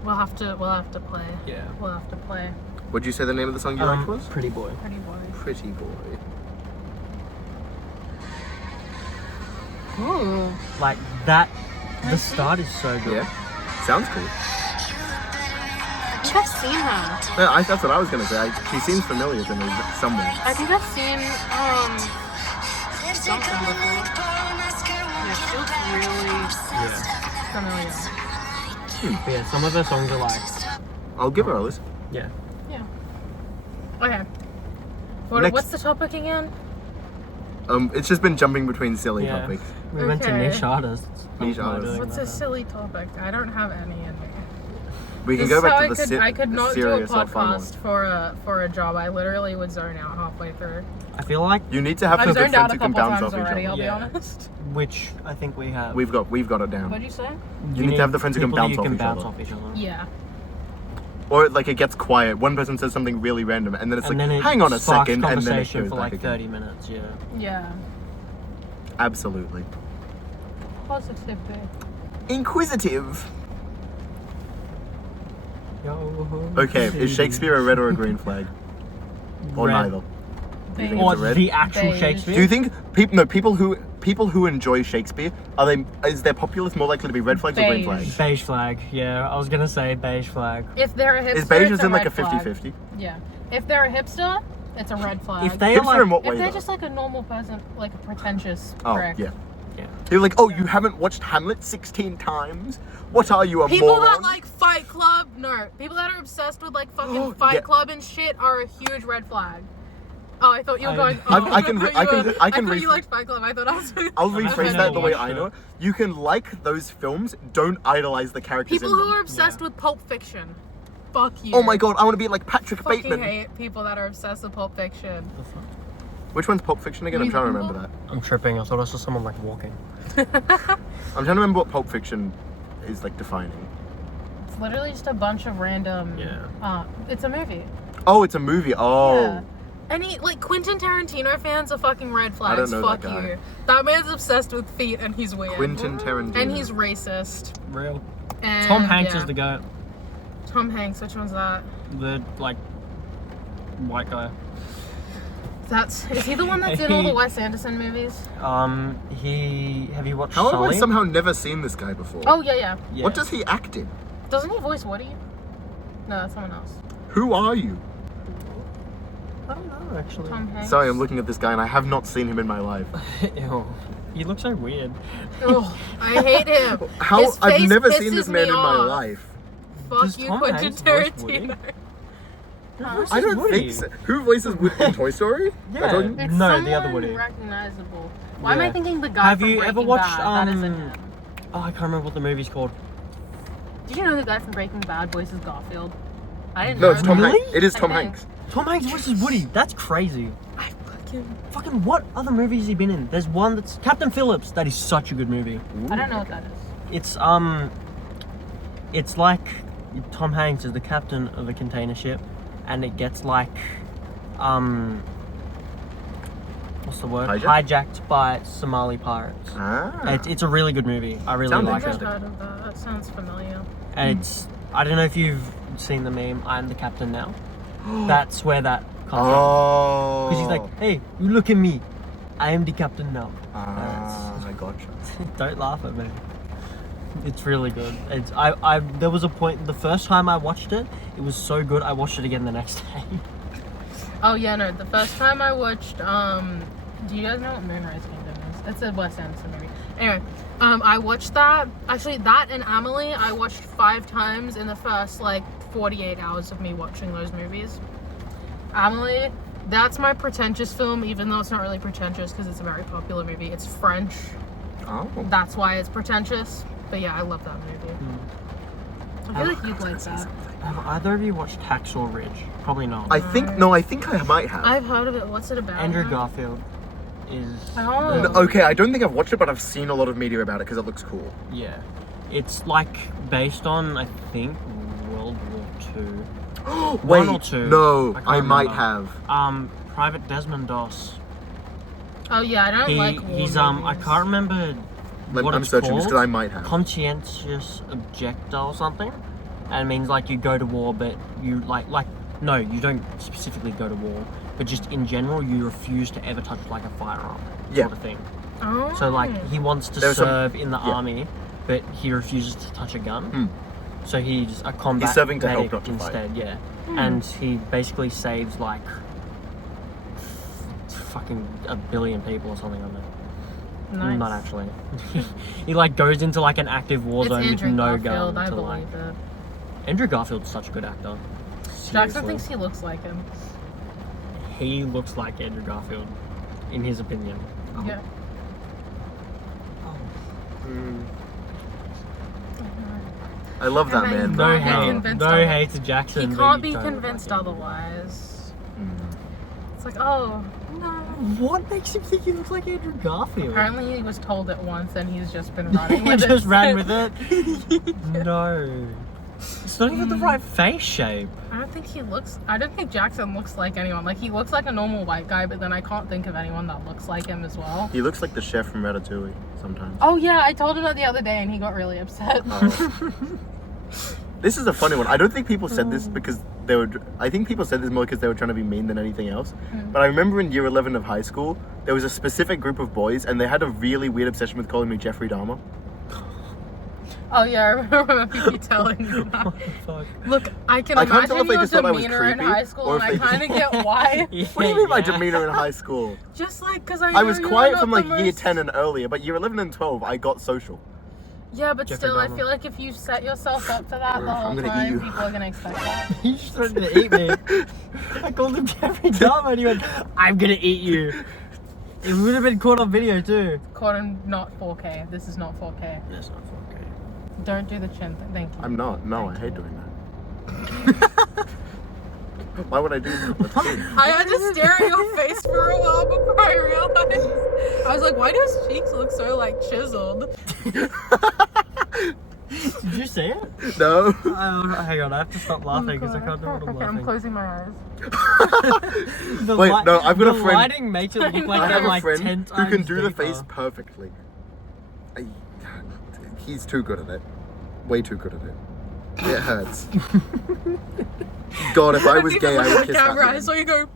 We'll have to play. Yeah. We'll have to play. Would you say the name of the song you liked was? Pretty Boy. Pretty boy. Pretty Boy. Ooh. Like that, the start is so good. Yeah, sounds cool. I think I've seen her. Yeah, that's what I was gonna say. She seems familiar to me somewhere. I think I've seen something before. Yeah, she looks really Yeah. familiar. But yeah, some of her songs are like, I'll give her a listen. yeah. Yeah. Okay. Next. What's the topic again? It's just been jumping between silly Yeah. topics. We went to Okay. niche artists. Niche How am I artists. doing What's that? a silly topic? I don't have any in me. We can This go is how back to the I could not do a serious or fun one. podcast for a job. I literally would zone out halfway through. I feel like, You need to have I've some good zoned out friends a who can couple bounce times off each already. other. I'll Yeah. be honest. which I think we have. We've got it down. What'd you say? You need to have the friends who can people bounce you off can each bounce other. off each other. Yeah. Or like it gets quiet. One person says something really random, and then it's And like, then it hang on a sparks second, and then it conversation goes for back like again. 30 minutes. Yeah. Yeah. Absolutely. Positivity. Inquisitive. Yo. Okay, is Shakespeare a red or a green flag? Or Red. neither? Do you think Or it's a red? the actual Beige. Shakespeare? Do you think people who enjoy Shakespeare is their populace more likely to be red flags or green Beige. flags? Beige flag, yeah. I was gonna say beige flag. If they're a hipster, Is beige it's as in like a red flag. 50-50? Yeah. If they're a hipster, it's a red flag. If they are Hipster in like, what way if they're though? just like a normal person, like a pretentious Oh, prick. yeah. yeah. You're like, oh, you haven't watched Hamlet 16 times? What are you, a People moron? that like Fight Club, no. People that are obsessed with like fucking Fight Yeah. Club and shit are a huge red flag. Oh, I thought you were I- going. I- Oh, I can re- I can- I can thought re- you liked Fight Club. I thought I was. I'll I've rephrase never that the way watched I it. know it. You can like those films, don't idolize the characters People in who them. are obsessed with Pulp Fiction. Fuck you. Oh my god, I want to be like Patrick Fucking Bateman. hate people that are obsessed with Pulp Fiction. Which one's Pulp Fiction again? I'm trying to remember that. I'm tripping. I thought I saw someone like walking. I'm trying to remember what Pulp Fiction is like defining. It's literally just a bunch of random. Yeah. It's a movie. Oh, it's a movie. Oh. Yeah. Any like Quentin Tarantino fans are fucking red flags. don't know Fuck that guy. you. That man's obsessed with feet and he's weird. Quentin Tarantino. And he's racist. Real. And, Tom Hanks yeah. is the goat. Tom Hanks. Which one's that? The like white guy. Is he the one that's in all the Wes Anderson movies? Have you watched How have I Sully? somehow never seen this guy before? Oh yeah. Yeah. What does he act in? Doesn't he voice Woody? No, that's someone else. Who are you? I don't know actually. Tom Hanks. Sorry, I'm looking at this guy and I have not seen him in my life. Ew. You look so weird. Oh, I hate him. How? His I've face never seen pisses this man me in my off. life. Fuck Does you, Tom Quentin Hanks voice Woody? Tarantino. I don't Woody. think so. Who voices Woody in Toy Story? Yeah. I don't- It's No, the someone other Woody. recognizable. Why am I Yeah. thinking the guy Have from you Breaking ever watched Bad? That isn't him. Oh, I can't remember what the movie's called. Did you know the guy from Breaking Bad voices Garfield? I didn't No, know it's Tom that. Really? Hanks. It is I Tom think. Hanks. Tom Hanks voices Woody. That's crazy. I fucking... Fucking what other movies has he been in? There's one that's Captain Phillips. That is such a good movie. I don't know what that is. It's like Tom Hanks is the captain of a container ship, and it gets like what's the word? Hijacked by Somali pirates. Ah. It's a really good movie. I really Sounds like I've it. heard of that. That sounds familiar. And it's I don't know if you've seen the meme. I'm the captain now. That's where that comes from. Oh. Because he's like, hey, you look at me. I am the captain now. I gotcha. Don't laugh at me. It's really good. It's there was a point the first time I watched it, it was so good I watched it again the next day. Oh yeah, no. The first time I watched, do you guys know what Moonrise Kingdom is? It's a Wes Anderson movie. Anyway, I watched that. Actually, that and Amelie, I watched 5 times in the first like 48 hours of me watching those movies. Amelie, that's my pretentious film, even though it's not really pretentious because it's a very popular movie. It's French. Oh. That's why it's pretentious. But yeah, I love that movie. I feel like you'd like that. Have either of you watched Hacksaw Ridge? Probably not. I think I might have. I've heard of it. What's it about? Andrew now? Garfield is Oh. the- Okay, I don't think I've watched it, but I've seen a lot of media about it because it looks cool. yeah. It's like based on I think World War II. Wait, or two. no, I can't I might remember. have. Private Desmond Doss. Oh yeah, I don't like war He's movies. I can't remember what I'm it's searching called. just because I might have. Conscientious objector or something, and it means like you go to war, but you like no, you don't specifically go to war, but just in general you refuse to ever touch like a firearm sort of thing. Oh. So like he wants to There's some- serve in the army, but he refuses to touch a gun. So he's a combat He's serving to help, medic not to fight. instead, yeah. And he basically saves like fucking 1 billion people or something on there. Nice. Not actually. He like goes into like an active war It's zone with Andrew no Garfield, gun I to like. believe it. Andrew Garfield's such a good actor. Jackson Seriously. thinks he looks like him. He looks like Andrew Garfield, in his opinion. Yeah. I love that Am I man. not No being hate, convinced no of it? hate to Jackson. He but can't you be don't look convinced like Andrew. otherwise. It's like, oh, no. What makes him think he looks like Andrew Garfield? Apparently he was told it once and he's just been running He with it. just ran with it. No, it's not even the right face shape. I don't think Jackson looks like anyone. Like, he looks like a normal white guy, but then I can't think of anyone that looks like him as well. He looks like the chef from Ratatouille sometimes. Oh yeah, I told him that the other day and he got really upset. This is a funny one. I don't think people said this because they were... I think people said this more because they were trying to be mean than anything else. But I remember in year 11 of high school, there was a specific group of boys and they had a really weird obsession with calling me Jeffrey Dahmer. Oh yeah, I remember you telling me that. What the fuck? Look, I can I can't tell imagine if they your just thought I was demeanor in creepy high school, or and if I they kind of get why. What do you mean by Yeah. demeanor in high school? Just like, because I I was know quiet you're from not like the year most- 10 and earlier, but year 11 and 12, I got social. Yeah, but Jeffrey still, I Dahmer. feel like if you set yourself up for that the I'm whole gonna eat time, you. people are gonna expect that. You just threatened to eat me. I called him Jeffrey Dahmer and he went, I'm gonna eat you. It would have been caught on video too. Caught in not 4K. This is not 4K. That's not 4K. Don't do the chin thing. Thank you. I'm not. No, I hate doing that. Why would I do that? That's good. I had to stare at your face for a while before I realized. I was like, why do his cheeks look so like chiseled? Did you see it? No. Hang on, I have to stop laughing because I can't know what I'm Okay, I'm laughing. closing my eyes. The Wait, no, I've got a the friend- lighting makes it look like I they're have a like 10 friend times who can do the deeper. face perfectly. He's too good at it. Way too good at it. It hurts. God, if I was didn't gay, even I look would at the kiss that camera. I man. saw you go.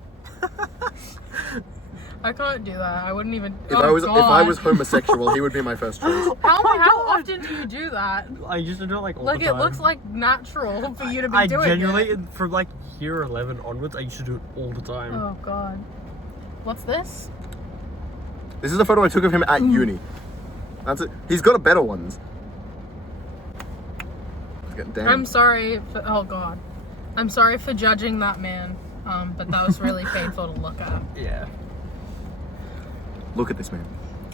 I can't do that. I wouldn't even. If oh, I was God. homosexual, he would be my first choice. How often do you do that? I used to do it like all Like the it time. looks like natural for you to be I doing genuinely, it. from like year 11 onwards, I used to do it all the time. Oh God. What's this? This is a photo I took of him at uni. That's it. He's got a better ones. Damn. I'm sorry. Oh God. I'm sorry for judging that man. But that was really painful to look at. Yeah. Look at this man.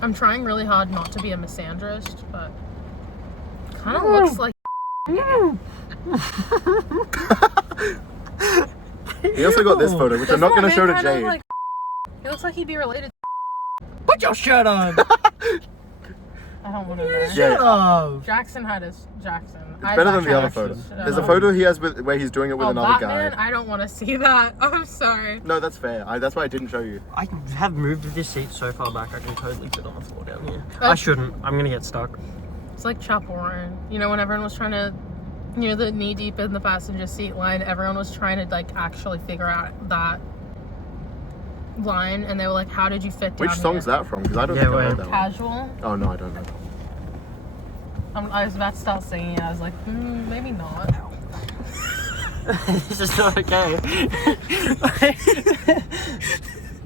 I'm trying really hard not to be a misandrist, but kind of looks like. He also got this photo, which I'm not going to show to Jade. Like, he looks like he'd be related. Put your shirt on! I don't want to know. Yeah. Shut up! Jackson had his Jackson. It's better than the other photo. There's a photo he has with where he's doing it with another that guy. man, I don't want to see that. I'm sorry. No, that's fair. That's why I didn't show you. I have moved this seat so far back, I can totally fit on the floor down here. Oh. I shouldn't. I'm gonna get stuck. It's like Chapel Run. You know, when everyone was trying to, you know, the knee deep in the passenger seat line, everyone was trying to like actually figure out that line, and they were like, "How did you fit down Which song's here?" that from? Because I don't Yeah, think I wait. heard that one. Casual. Oh no, I don't know. I was about to start singing it. I was like, maybe not. This is not okay.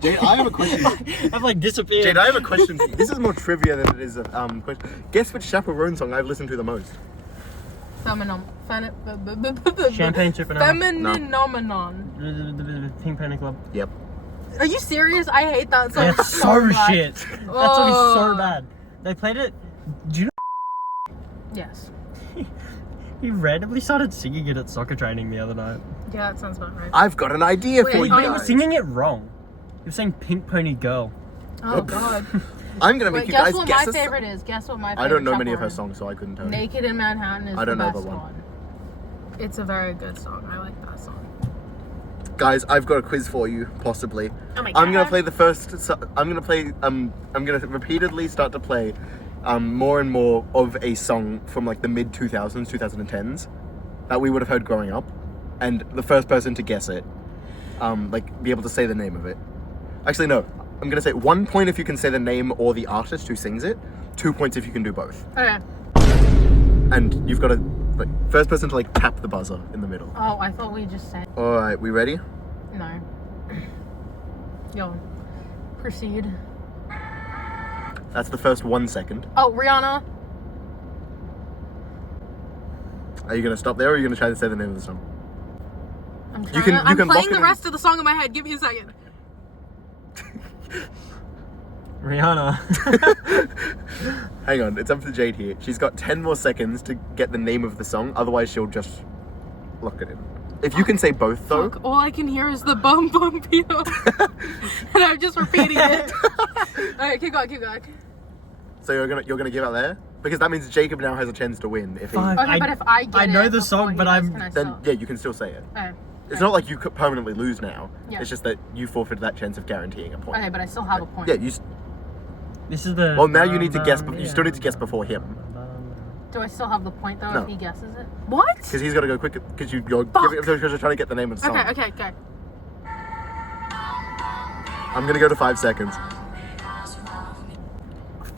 Jade, I have a question. I've like disappeared. Jade, I have a question for you. This is more trivia than it is a question. Guess which Chaperone song I've listened to the most? Phenomenon. Champagne Supernova. Phenomenon. The Pink Pony Club. Yep. Are you serious? I hate that song. It's so much. shit. That song is so bad. They played it. Do you know? Yes. He randomly started singing it at soccer training the other night. Yeah, that sounds about right. I've got an idea Wait, for you oh, He was guys. singing it wrong. He was saying Pink Pony Girl. Oh God. I'm gonna Wait, make you guess guys what guess my a favorite is. Guess what my favorite I don't know many of her Chaperone. songs, so I couldn't tell you. Naked in Manhattan is I don't the know best the one. one. It's a very good song. I like that song. Guys, I've got a quiz for you, possibly. Oh my I'm gonna God. play the first. I'm gonna play. I'm gonna repeatedly start to play, more and more of a song from like the mid 2000s, 2010s, that we would have heard growing up, and the first person to guess it, like be able to say the name of it. Actually, no. I'm gonna say 1 point if you can say the name or the artist who sings it. 2 points if you can do both. Okay. And you've got to like first person to like tap the buzzer in the middle. Oh, I thought we just said All right, we ready? no. Yo, proceed. That's the first 1 second. Oh, Rihanna. Are you gonna stop there, or are you gonna try to say the name of the song? I'm You trying. can- to, you I'm can lock playing it the in. rest of the song in my head. Give me a second. Rihanna. Hang on, it's up to Jade here. She's got 10 more seconds to get the name of the song, otherwise she'll just lock it in. If you can say both though. Fuck, all I can hear is the bum bum pino. And I'm just repeating it. Alright, keep going. So you're gonna give out there? Because that means Jacob now has a chance to win if he Fuck. Okay, but if I get I know it the song, before but he does, I'm- can I then stop? yeah, you can still say it. Okay. It's not like you could permanently lose now. Yeah. It's just that you forfeited that chance of guaranteeing a point. Okay, but I still have a point. Yeah, This is the. well now you need to guess you still need to guess before him. Do I still have the point though No. if he guesses it? What? Because he's got to go quick. Because you're trying to get the name of the song. Okay. I'm gonna go to 5 seconds.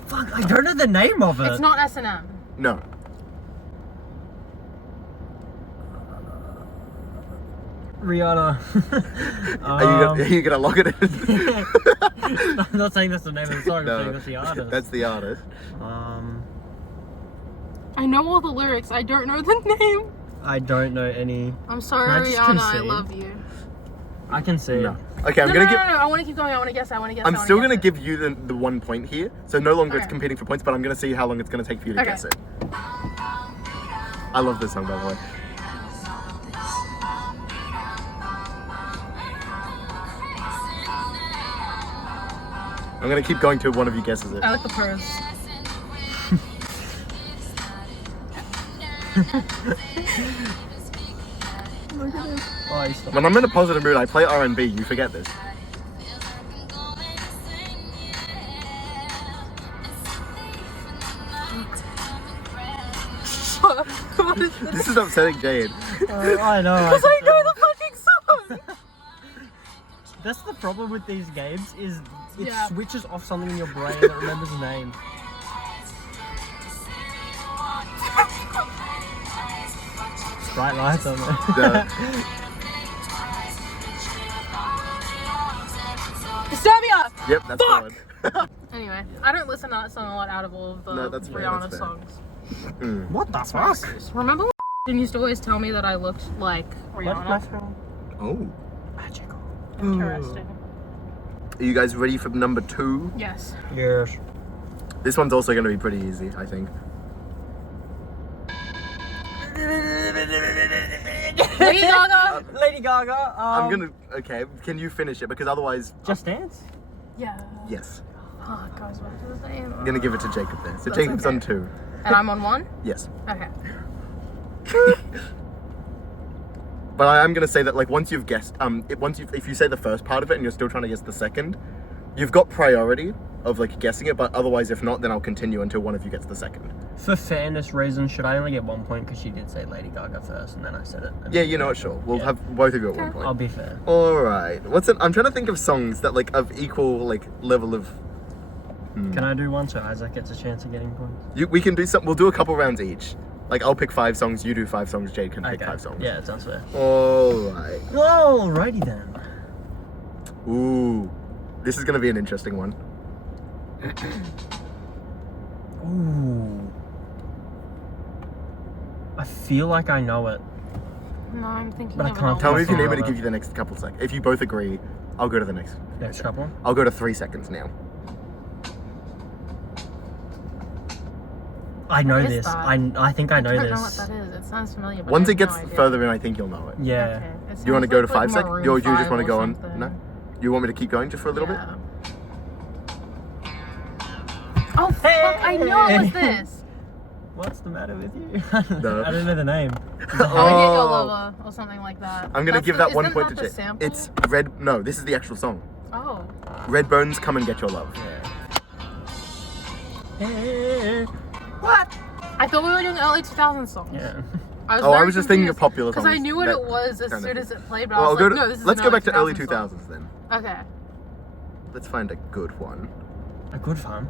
Fuck, I don't know the name of it. It's not S&M. No. Rihanna. Are you gonna lock it in? I'm not saying that's the name of the song, No, I'm saying that's the artist. That's the artist. I know all the lyrics. I don't know the name. I don't know any. I'm sorry, Can I just Rihanna. I concede? love you. I can see. No. Okay, I'm No, gonna no, give. no. I want to keep going. I want to guess. I'm still gonna give you the 1 point here. So no longer it's Okay. competing for points, but I'm gonna see how long it's gonna take for you to Okay. guess it. I love this song, by the way. I'm gonna keep going till one of you guesses it. I like the purse. Oh, you stop. When I'm in a positive mood, I play R&B. You forget this. What is this? This is upsetting Jade. I know. Because I know the fucking song. That's the problem with these games is it Yeah. switches off something in your brain that remembers the name. Bright lights on there. Serbia. Yep, that's Fuck! the one. Anyway, I don't listen to that song a lot out of all of the No, that's fair, Rihanna that's fair. songs. What the fuck? Remember when used to always tell me that I looked like Rihanna? Oh. Magical. Interesting. Are you guys ready for number 2? Yes. Yes. This one's also gonna be pretty easy, I think. Lady Gaga. Lady Gaga. Okay, can you finish it? Because otherwise... Just Dance. Yeah. Yes. Oh, it goes back to the same. I'm gonna give it to Jacob there. So That's Jacob's okay. on 2. And I'm on 1? Yes. Okay. But I'm gonna say that like once you've guessed, if you say the first part of it and you're still trying to guess the second, you've got priority of like guessing it. But otherwise, if not, then I'll continue until one of you gets the second. For fairness reasons, should I only get 1 point because she did say Lady Gaga first and then I said it? Yeah, you know what? Sure, we'll Yeah. have both of you at 1 point. I'll be fair. All right. I'm trying to think of songs that like of equal like level of. Can I do one so Isaac gets a chance of getting points? We can do some. We'll do a couple rounds each. Like I'll pick 5 songs, you do 5 songs, Jade can pick 5 songs. Yeah, it sounds fair. All right. Alrighty then. Ooh, this is gonna be an interesting one. Ooh. I feel like I know it. No, I'm thinking But I of can't an Tell me old if you need song. me to give you the next couple seconds. If you both agree, I'll go to the next. Next couple. I'll go to 3 seconds now. I know What is this. that? I think I know I don't this. know what that is. It sounds familiar, but Once I it have gets no idea. further in, I think you'll know it. Yeah. Okay. It Do you want to sounds go to like 5 seconds? Maroon You just 5 want to or go on? something. No? You want me to keep going just for a little Yeah. Oh fuck! I know it was this. What's the matter with you? No. I don't know the name. I get your lover or something like that. I'm gonna That's give the- that 1 isn't point to that the Jade. sample? It's Red. No, this is the actual song. Oh. Red Bones, Come and Get Your Love. Yeah. What? I thought we were doing early 2000s songs. Yeah. I was just thinking of popular songs. Because I knew what that it was as kind of- soon as it played, but Well, I I'll was go like, to, no, this is let's an go back to early 2000s 2000s then. song. Okay. Let's find a good one. A good fun.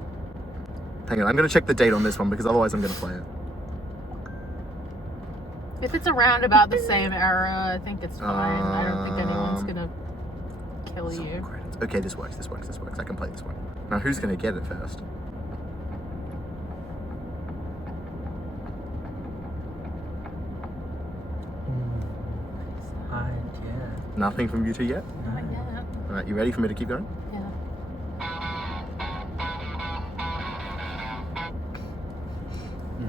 Hang on, I'm gonna check the date on this one because otherwise I'm gonna play it. If it's around about the same era, I think it's fine. I don't think anyone's gonna kill you. Okay, this works. I can play this one. Now, who's gonna get it first? Yeah. Nothing from you two yet? Not yet. All right, you ready for me to keep going? Yeah.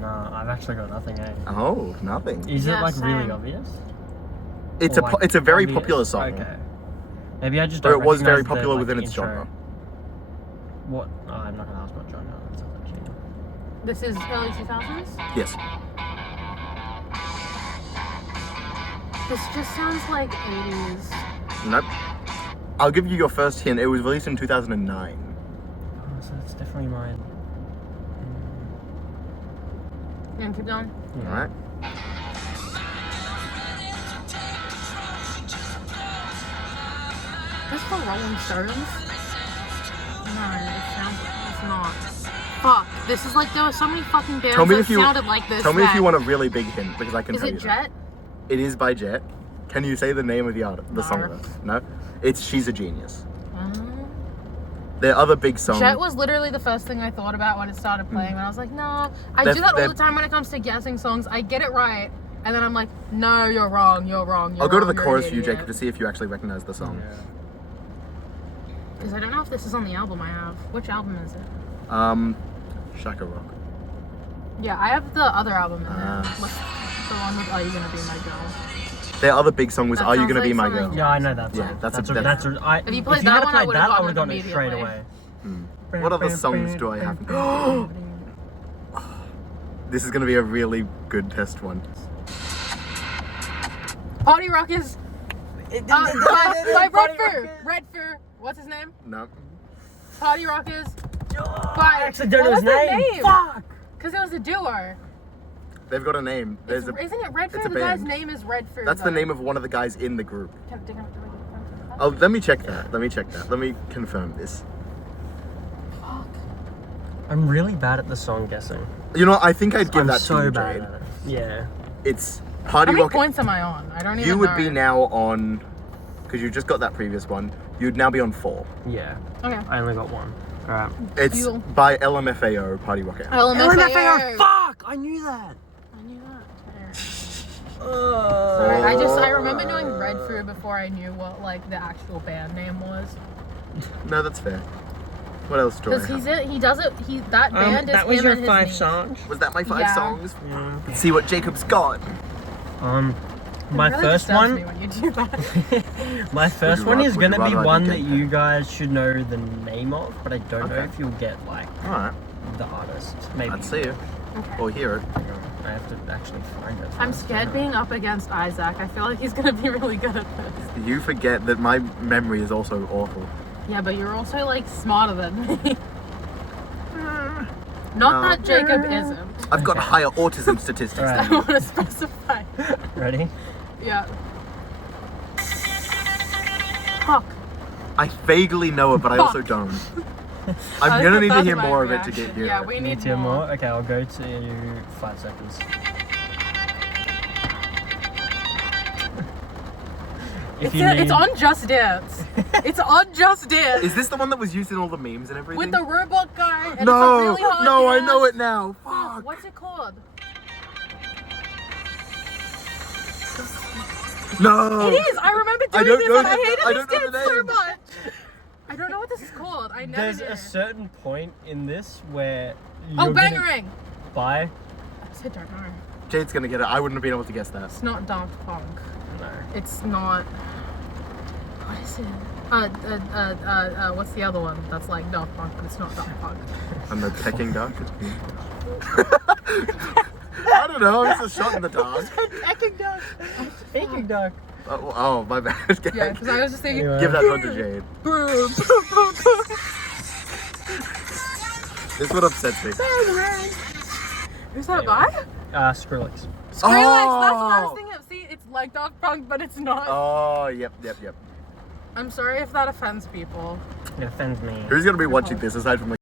No, I've actually got nothing, eh? Oh, nothing. Is Yeah, it like really same. obvious? It's Or, a like, it's a very obvious? popular song. Okay. Maybe I just Or don't it was very recognize the, popular like, within the its intro. genre. What? Oh, I'm not gonna ask what genre. That sounds like cheating. This is early 2000s? Yes. This just sounds like 80s. Nope. I'll give you your first hint. It was released in 2009. Oh, so it's definitely mine. Yeah, keep going. Alright. This is the Rolling Stones? No, it sounds like it's not. Fuck. This is like, there were so many fucking bands that sounded like this. Tell me if then. you want a really big hint, because I can Is tell it you Jet? that. It is by Jet. Can you say the name of the artist, the song? No. No? It's She's a Genius. Their other big song. Jet was literally the first thing I thought about when it started playing, and I was like, no. I do that all the time when it comes to guessing songs. I get it right, and then I'm like, no, you're wrong, you're wrong, I'll go to the you're chorus an for you, idiot. Jacob, to see if you actually recognize the song. Because I don't know if this is on the album I have. Which album is it? Shaka Rock. Yeah, I have the other album in there. What's the one with Are You Gonna Be My Girl? Their other big song was That Are You sounds Gonna like Be My something- Girl? Yeah, I know that. Yeah, song. that's that's a- that's. I, If you played had that one, I played would've that, I gotten would have it gotten it straight immediately. away. What other songs do I have? This is gonna be a really good test one. Party Rockers. By Red Fur. What's his name? No. Party Rockers. I actually don't know What his was their name. name? Fuck. Because it was a duo. They've got a name. There's Isn't it Red it's Fur? a The guy's band. name is Red Fur. That's the name of one of the guys in the group. Can I get a phone? Oh, let me check that. Let me confirm this. Fuck. I'm really bad at the song guessing. You know, I think I'd give I'm that so to you, bad Jade. at it. Yeah. It's How Party many Rock. points am I on? I don't even You would know. be now on, because you just got that previous one. You'd now be on 4. Yeah. Okay. I only got one. Alright. It's Fuel. by LMFAO, Party Rock. LMFAO. Fuck! I knew that! I knew that. Sorry, I remember knowing Red Fur before I knew what like the actual band name was. No, that's fair. What else do I Because have? that band is that was him your and his 5 niece. songs? Was that my 5 Yeah. songs? Yeah. Let's see what Jacob's got. My It really first disturbs one. me when you do that. My first you one rather- is would you gonna be rather I one didn't that get you guys should know the name of, but I don't know Okay. if you'll get like Alright, the artist. Maybe. let's see it. Or hear it. Hang on, I have to actually find it. I'm first. scared being up against Isaac. I feel like he's gonna be really good at this. You forget that my memory is also awful. Yeah, but you're also like smarter than me. Not No. that Jacob isn't. I've got higher autism statistics. Alright. I want to specify. Ready? Yeah. Fuck. I vaguely know it, but I also don't. I'm gonna need to hear more of it to get here. Yeah, we need to hear more. more? Okay, I'll go to 5 seconds. It's on Just Dance. It's on Just Dance. Is this the one that was used in all the memes and everything? With the robot guy. And No, it's a really hard no, I dance. know it now. Fuck, Fuck. what's it called? No. It is. I remember I doing don't this know and I the- hated I this don't know the dance so name. much. I don't know what this is called. I never There's knew. a certain point in this where Oh, you're Bang gonna Ring. buy. I said don't know. Jade's gonna get it. I wouldn't have been able to guess that. It's not Daft Punk. No. It's not. What is it? What's the other one that's like Daft Punk, but it's not Daft Punk? And the Peking duck. I don't know. It's a shot in the dark. Peking duck. Peking duck. Oh, my bad. Yeah, because I was just thinking. Anyway. Give that one to Jade. This is what upsets me. Who's that by? Skrillex. Skrillex. That's what I Oh! was thinking of. See, it's like Daft Punk, but it's not. Oh, yep. I'm sorry if that offends people. It offends me. Who's gonna be watching this aside from like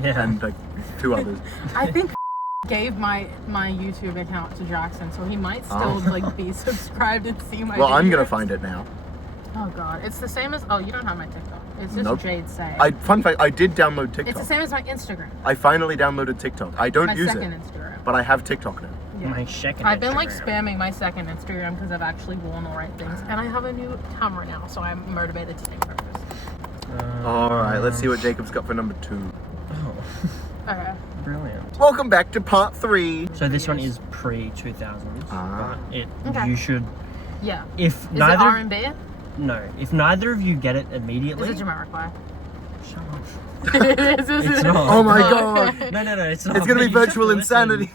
Yeah. and like 2 others? I think gave my YouTube account to Jackson, so he might still Oh. like be subscribed and see my. Well, I'm gonna videos. find it now. Oh god, it's the same as. Oh, you don't have my TikTok. It's just Nope. Jade Say. Fun fact, I did download It's the TikTok. same as my Instagram. I finally downloaded TikTok. I don't My use second it, Instagram. but I have TikTok now. Yeah. My second I've been like Instagram. spamming my second Instagram because I've actually worn the right things, and I have a new camera now, so I'm motivated to take photos. Alright, let's see what Jacob's got for number 2. Oh, Okay. brilliant. Welcome back to part 3. So this one is pre-2000s. Ah. But it Okay. you should Yeah. if Is neither it R&B? no if neither of you get it immediately. Is it Jamiroquai? Shut up. It's It's not. Oh my god. No, it's not. It's gonna be You should virtual listen. insanity.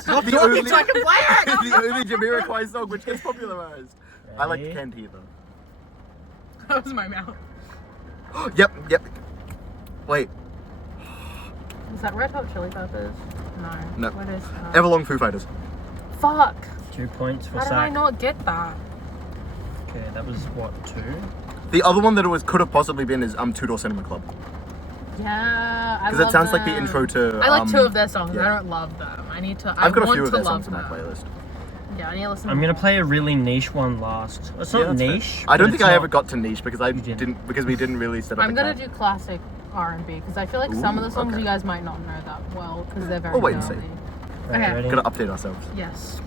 Stop The talking only- so I can play it. The only Jamiroquai song which gets popularized. I like Ready? Can't Hear though. That was my mouth. Yep. Wait. Is that Red Hot Chili Peppers? No. No. What is that? Everlong Foo Fighters. Fuck. 2 points for How did I Zach. not get that? Okay, that was what, 2? The other one that it was could have possibly been is Two Door Cinema Club. Yeah, I Because it love sounds like the them. intro to. I like 2 of their songs. yeah. I don't love them. I need to. I've got a want few of to their love songs in my them. playlist. Yeah, I need to listen. I'm to gonna more. play a really niche one last. It's not that's fair. niche. I don't but think it's I not- ever got to niche because I didn't. didn't because we didn't really set up. I'm a gonna cat. do classic R&B because I feel like some of the Ooh, songs okay. you guys might not know that well because they're very. We'll wait and see. girly. Alright, Okay. ready? Gotta update ourselves. Yes.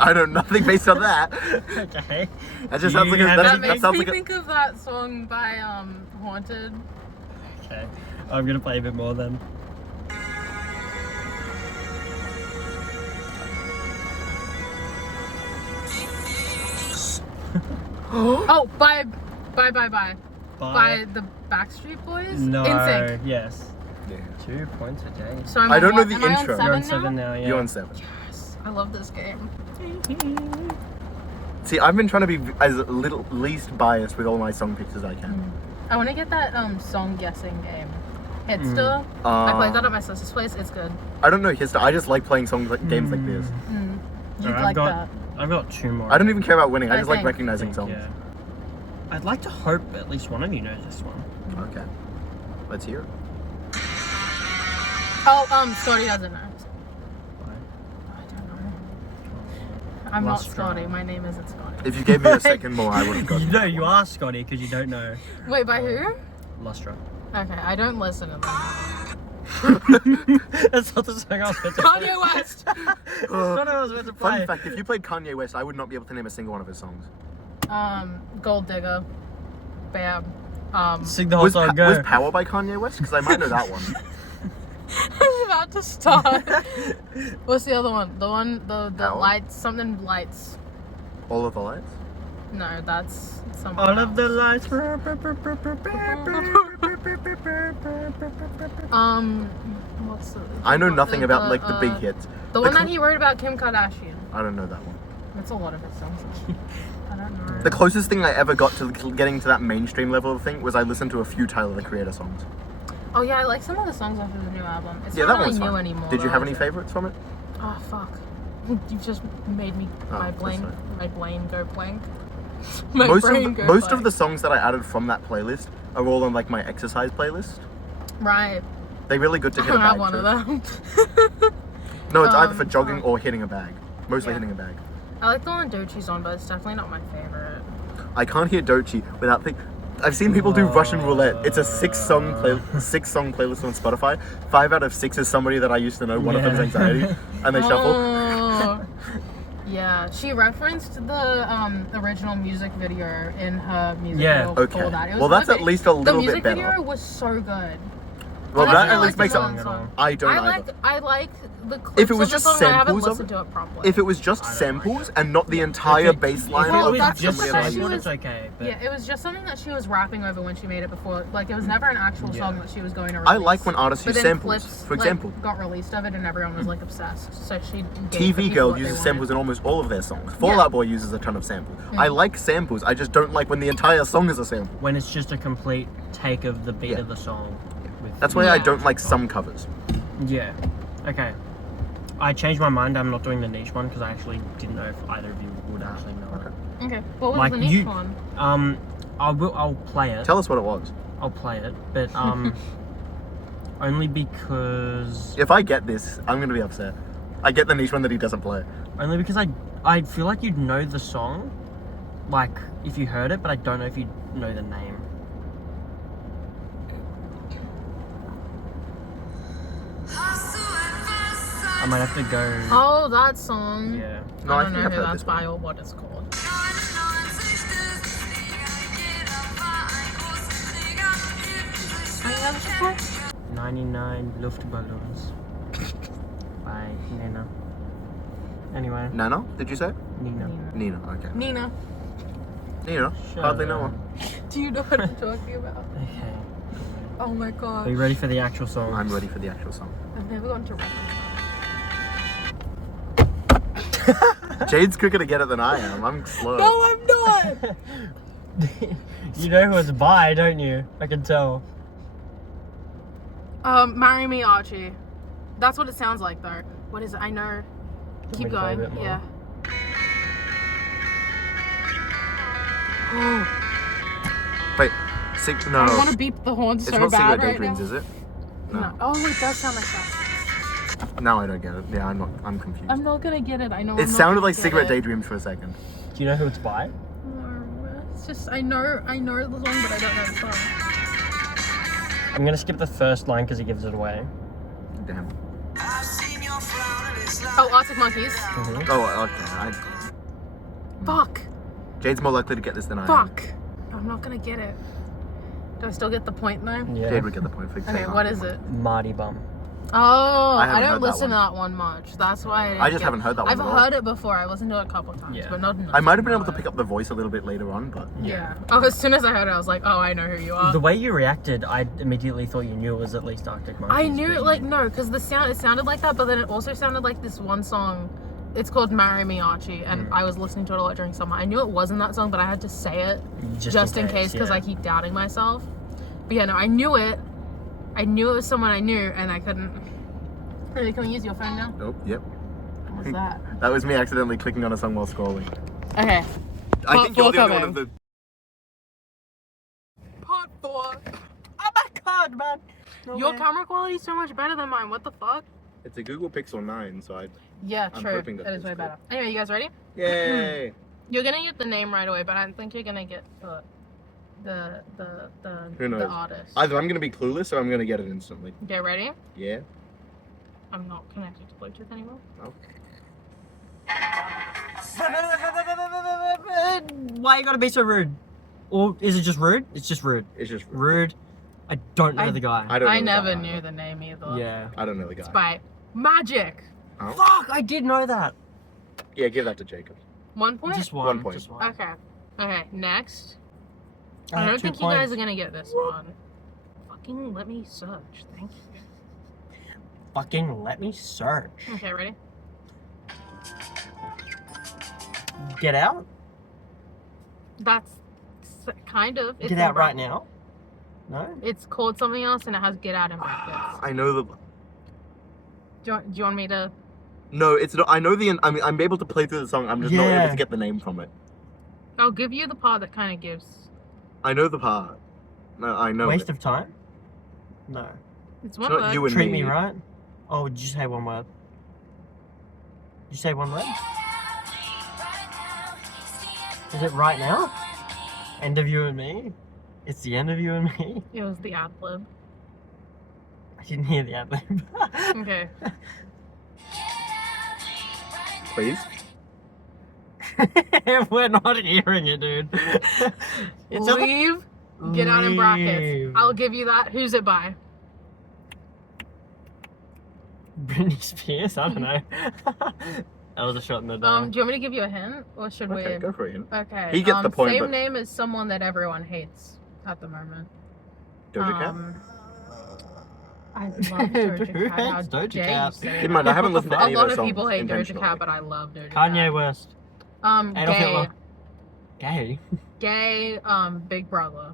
I know nothing based on that. Okay. That just sounds like a, You have that, That that makes sounds me like a, think of that song by Haunted. Okay. I'm gonna play a bit more then. Oh, by Bye. the Backstreet Boys. No. NSYNC. Yes. Yeah. 2 points a day. So I'm I on don't know what? the Am I intro. on You're on 7 7 now? now, yeah. You're on 7. Yes, I love this game. See, I've been trying to be as least biased with all my song picks as I can. I want to get that song guessing game. Hitster. I played that at my sister's place. It's good. I don't know history. I just like playing songs like games like this. You'd Alright, like that. I've got 2 more. I don't even care about winning. I I just like think- recognizing songs. Yeah. I'd like to hope at least one of you knows this one. Okay, let's hear it. Oh, Scotty doesn't know. Bye. I don't know. I'm not Lost Scotty. Strong. My name isn't Scotty. If you gave me a second more, I would have got You it. know you are Scotty because you don't know Wait, by who? Lustra. Okay, I don't listen to them. That's not the song I was meant to play. Kanye West. That's what I was meant to play. Fun fact: if you played Kanye West, I would not be able to name a single one of his songs. Gold Digger. Bam. Sing the whole Was, song, Pa- go. was Power by Kanye West? Because I might know that one. I'm about to start. What's the other one? The one, the Power? lights, something lights. All of the Lights. No, that's someone All of the else. lights. What's the? I know nothing about like the big hits. The one that he wrote about Kim Kardashian. I don't know that one. That's a lot of his songs. I don't know. The closest thing I ever got to getting to that mainstream level of thing was I listened to a few Tyler the Creator songs. Oh yeah, I like some of the songs off of the new album. It's Yeah, not that really one's new fun. anymore. Did you though, have any is it? favorites from it? Oh fuck! You just made me my that's brain fine. go blank. Most of the songs that I added from that playlist are all on like my exercise playlist. Right. They're really good to I hit a don't bag have one to. of them. No, it's either for Um, jogging or hitting a bag. Mostly yeah. hitting a bag. I like the one Dochi's on, but it's definitely not my favorite. I can't hear Dochi without thinking. I've seen people do Russian roulette. It's a 6-song playlist on Spotify. 5 out of 6 is somebody that I used to know. One of them's Anxiety, and they shuffle. Oh. Yeah, she referenced the original music video in her music Yeah. video Okay. for that. It was Well, that's really at least a little the bit music better. video was so good. Well, I that actually at least liked makes the it. one at song. I don't I like the clips If it was of the just song, I haven't samples of listened it- to it properly. If it was just I don't samples and not the entire bass line Well, of that's just just the what way she I was- use it's okay. But Yeah, it was just something that she was rapping over when she made it before. Like, it was never an actual Yeah. song that she was going to release. I like when artists But use then samples. clips, For example, like, got released of it and everyone was like obsessed. So she gave the TV people Girl what they uses wanted. samples in almost all of their songs. Fall Out Boy uses a ton of samples. I like samples. I just don't like when the entire song is a sample. when it's just a complete take of the beat Yeah. of the song. With That's why I Yeah. don't like some covers. Yeah. Okay. I changed my mind. I'm not doing the niche one because I actually didn't know if either of you would actually know it. Okay, what was Like, the next you- one? I'll play it. Tell us what it was. I'll play it, but only because If I get this, I'm gonna be upset. I get the niche one that he doesn't play. I feel like you'd know the song, like if you heard it, but I don't know if you know the name. I might have to go. Oh, that song. Yeah. No, I I don't think know I've who heard that's this by one. or what it's called. 99 Luftballons by Nina. Anyway, Nana, did you say? Nina. Nina, okay. Nina, Nina, Shut hardly know up. her. do you know what I'm talking about? Okay. Oh my Are god. you ready for the actual song? I'm ready for the actual song. I've never gone to rap. Jade's quicker to get it than I am. I'm slow. No, I'm not. You know who it's by, don't you? I can tell. Marry Me, Archie. That's what it sounds like, though. What is it? I know. Want me Keep to play a going. bit more? Yeah. Wait, no. I want to beep the horn It's so not bad Secret right Daydreams, now. is it? No. Oh, it does sound like that. Now I don't get it. Yeah, I'm confused. I'm not gonna get it. I know. It sounded like Secret Daydreams for a second. Do you know who it's by? No, it's just I know the song, but I don't know the song. I'm gonna skip the first line because it gives it away. Damn. Oh, Arctic Monkeys. Mhm. Oh, okay. Fuck. Jade's more likely to get this than I am. Fuck. I'm not gonna get it. Do I still get the point though? Yeah. Jade would get the point for Okay, what is it? Marty Bum. Oh, haven't I don't heard that listen to one. that one much. That's why I didn't I just get haven't heard that one I've at all. heard it before. I listened to it a couple of times, Yeah. but not enough. I might have been able to pick up the voice a little bit later on, but Yeah. Oh, as soon as I heard it, I was like, oh, I know who you are. The way you reacted, I immediately thought you knew it was at least Arctic Monkeys. I knew but it, like, no, because it sounded like that, but then it also sounded like this one song. It's called Marry Me, Archie, and I was listening to it a lot during summer. I knew it wasn't that song, but I had to say it just in case, because yeah. I keep doubting myself. But yeah, no, I knew it. I knew it was someone I knew, and I couldn't. Really, can we use your phone now? Nope, yep. What's that? That was me accidentally clicking on a song while scrolling. Okay. I Part think you're four the only one coming. of the. Part 4. Oh my god, man! Your camera quality is so much better than mine. What the fuck? It's a Google Pixel 9, so Yeah, I'm true. hoping that That is it's way good. better. Anyway, you guys ready? Yay! You're gonna get the name right away, but I don't think you're gonna get the Who knows? the artist. Either I'm gonna be clueless or I'm gonna get it instantly. Okay, ready? Yeah. I'm not connected to Bluetooth anymore. Oh. Why you gotta be so rude? Or is it just rude? It's just rude. It's just Rude. I don't know the guy. I don't know. I the never guy knew either. the name either. Yeah. I don't know the guy. It's by Magic. Oh. Fuck! I did know that. Yeah, give that to Jacob. 1 point? Just one. 1 point. Just one. Okay. Okay, next. I I have don't 2 think you guys points. are gonna get this one. Fucking let me search. Thank you. Fucking let me search. Okay, ready? Get out? That's kind of. It's Get in out right brackets. now? No? It's called something else and it has Get Out in brackets. I know the. Do you want me to? No, it's not. I know the. I mean, I'm able to play through the song. I'm just not Yeah. able to get the name from it. I'll give you the part that kind of gives. I know the part. No, I know. Waste it. of time? No. It's It's one not word. you and Treat me. me right? Oh, did you say one word? Did you say one word? Is it right now? End of you and me? It's the end of you and me? It was the ad lib. I didn't hear the ad lib. Okay. Please. We're not hearing it, dude. It's on the- Leave. Get Out in brackets. Leave. I'll give you that. Who's it by? Britney Spears? I don't know. That was a shot in the dark. Do you want me to give you a hint, or should Okay, we? go for it. Okay. He gets the point, Same but- name as someone that everyone hates at the moment. Doja Cat. I love Doja Who Cat. How hates Doja dare Cat? you say Keep in mind, I haven't listened to that? any A of lot her of songs people hate Doja intentionally. Cat, but I love Doja Kanye Cat. West. Adolf Adolf gay. Hitler. Gay? Gay, Big Brother.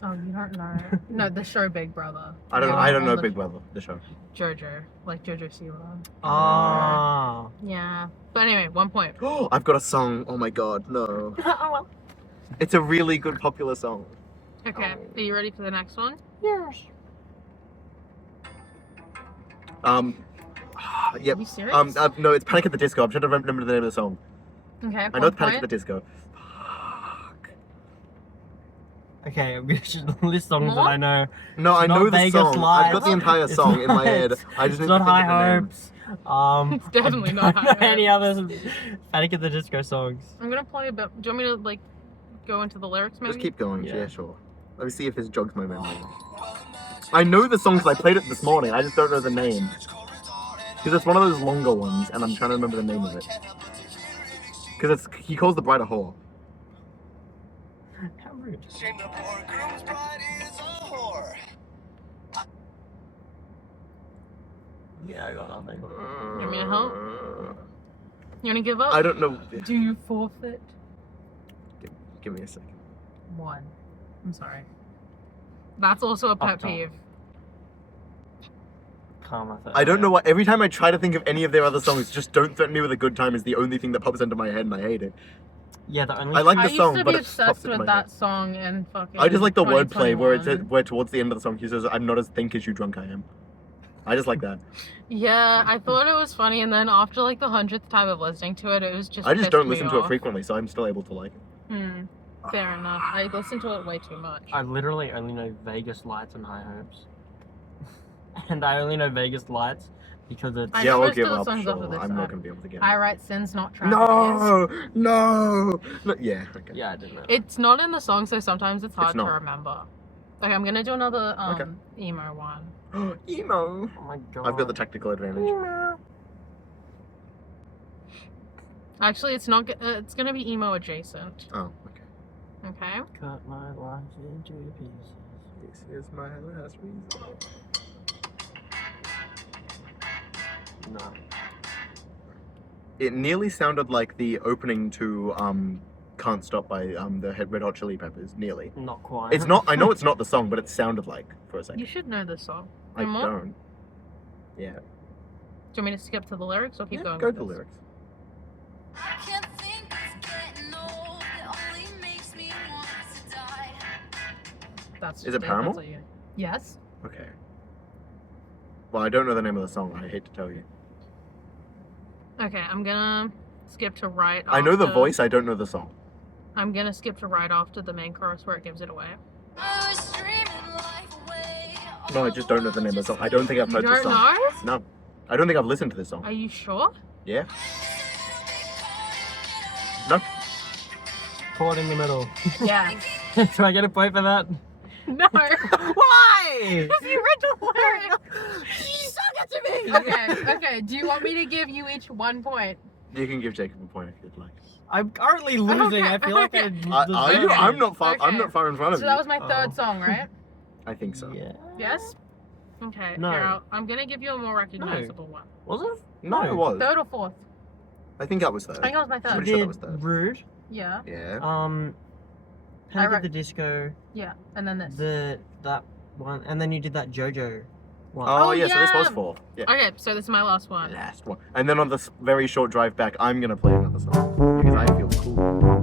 Oh, you don't know? No, the show Big Brother. I don't On know the Big Brother, the show. Jojo, like Jojo Siwa. Oh. Yeah. But anyway, 1 point. Oh, I've got a song. Oh my god, no. Oh, well. It's a really good popular song. Okay, are you ready for the next one? Yes. Yep. Are you serious? No, it's Panic at the Disco. I'm trying to remember the name of the song. Okay, I know it's Panic at the Disco. Fuck. Okay, we should list songs that More? I know. No, I It's not know the Vegas song. I've got the Lights. entire It's song in my not- head. I just it's need to not think High of the name. Hopes. It's definitely I not don't High know any Hopes. other Panic at the Disco songs. I'm gonna play a bit. Do you want me to like go into the lyrics maybe? Just keep going. Yeah. Yeah, sure. Let me see if this jogs my memory. I know the songs. I played it this morning. I just don't know the name. Because it's one of those longer ones, and I'm trying to remember the name of it. Because he calls the bride a whore. How rude. Yeah, I got nothing. You want me to help? You wanna give up? I don't know. Do you forfeit? Give Give me a second. 1. I'm sorry. That's also a pet Uptown. peeve. Karma. I don't know what. Every time I try to think of any of their other songs, just "Don't Threaten Me with a Good Time" is the only thing that pops into my head, and I hate it. Yeah, the only. I like I the song, used to but be it pops obsessed into with my head. that song and fucking. I just like the wordplay where 2021. towards the end of the song he says, "I'm not as think as you drunk I am." I just like that. Yeah, I thought it was funny, and then after like the 100th time of listening to it, it was just. I just pissed don't me listen to it off. frequently, so I'm still able to like it. Fair enough. I listen to it way too much. I literally only know Vegas Lights and High Hopes. And I only know Vegas Lights because it's. I Yeah, know I'll most give of the up. songs Sure. off of this I'm not side. gonna be able to get I it. write sins, not tragedies. No. Yeah. Okay. Yeah, I didn't know. It's not in the song, so sometimes it's hard to not. remember. Okay, I'm gonna do another Okay. emo one. Emo. Oh my god. I've got the tactical advantage. Actually, it's not. It's gonna be emo adjacent. Oh, okay. Okay. Cut my life into pieces. This is my last reason. No. It nearly sounded like the opening to "Can't Stop" by the Red Hot Chili Peppers. Nearly. Not quite. It's not. I know it's not the song, but it sounded like for a second. You should know this song. I More? don't. Yeah. Do you want me to skip to the lyrics or keep Yeah, going? go with to the this? lyrics. I can't think it's getting old. It only makes me want to die. That's Is it Paramore? that's what you- Yes. Okay. Well, I don't know the name of the song. I hate to tell you. Okay, I'm gonna skip to right. I know the after- voice. I don't know the song. I'm gonna skip to right after the main chorus where it gives it away. I was dreaming life away. No, I just don't know the name of the song. I don't think I've You heard this don't song. know? No, I don't think I've listened to this song. Are you sure? Yeah. No. Caught in the middle. Yeah. Do I get a point for that? No. Why? Because you read the lyrics. You suck it to me. Okay. Do you want me to give you each 1 point? You can give Jacob a point if you'd like. I'm currently losing. I feel like I. Are you? I'm not far. I'm Okay. not far in front of So you. that was my Oh. third song, right? I think so. Yeah. Yes. Okay. No. Here, I'm gonna give you a more recognizable one. Was it? No, it was. Third or fourth? I think that was third. I think it was my third. Pretty sure that Did was third. Rude. Yeah. Yeah. Panic I at the Disco. Yeah. And then this. That one, and then you did that JoJo one. Oh, Oh, yeah, so this was yeah. 4. Yeah. Okay, so this is my last one. Last one. And then on this very short drive back, I'm gonna play another song because I feel cool.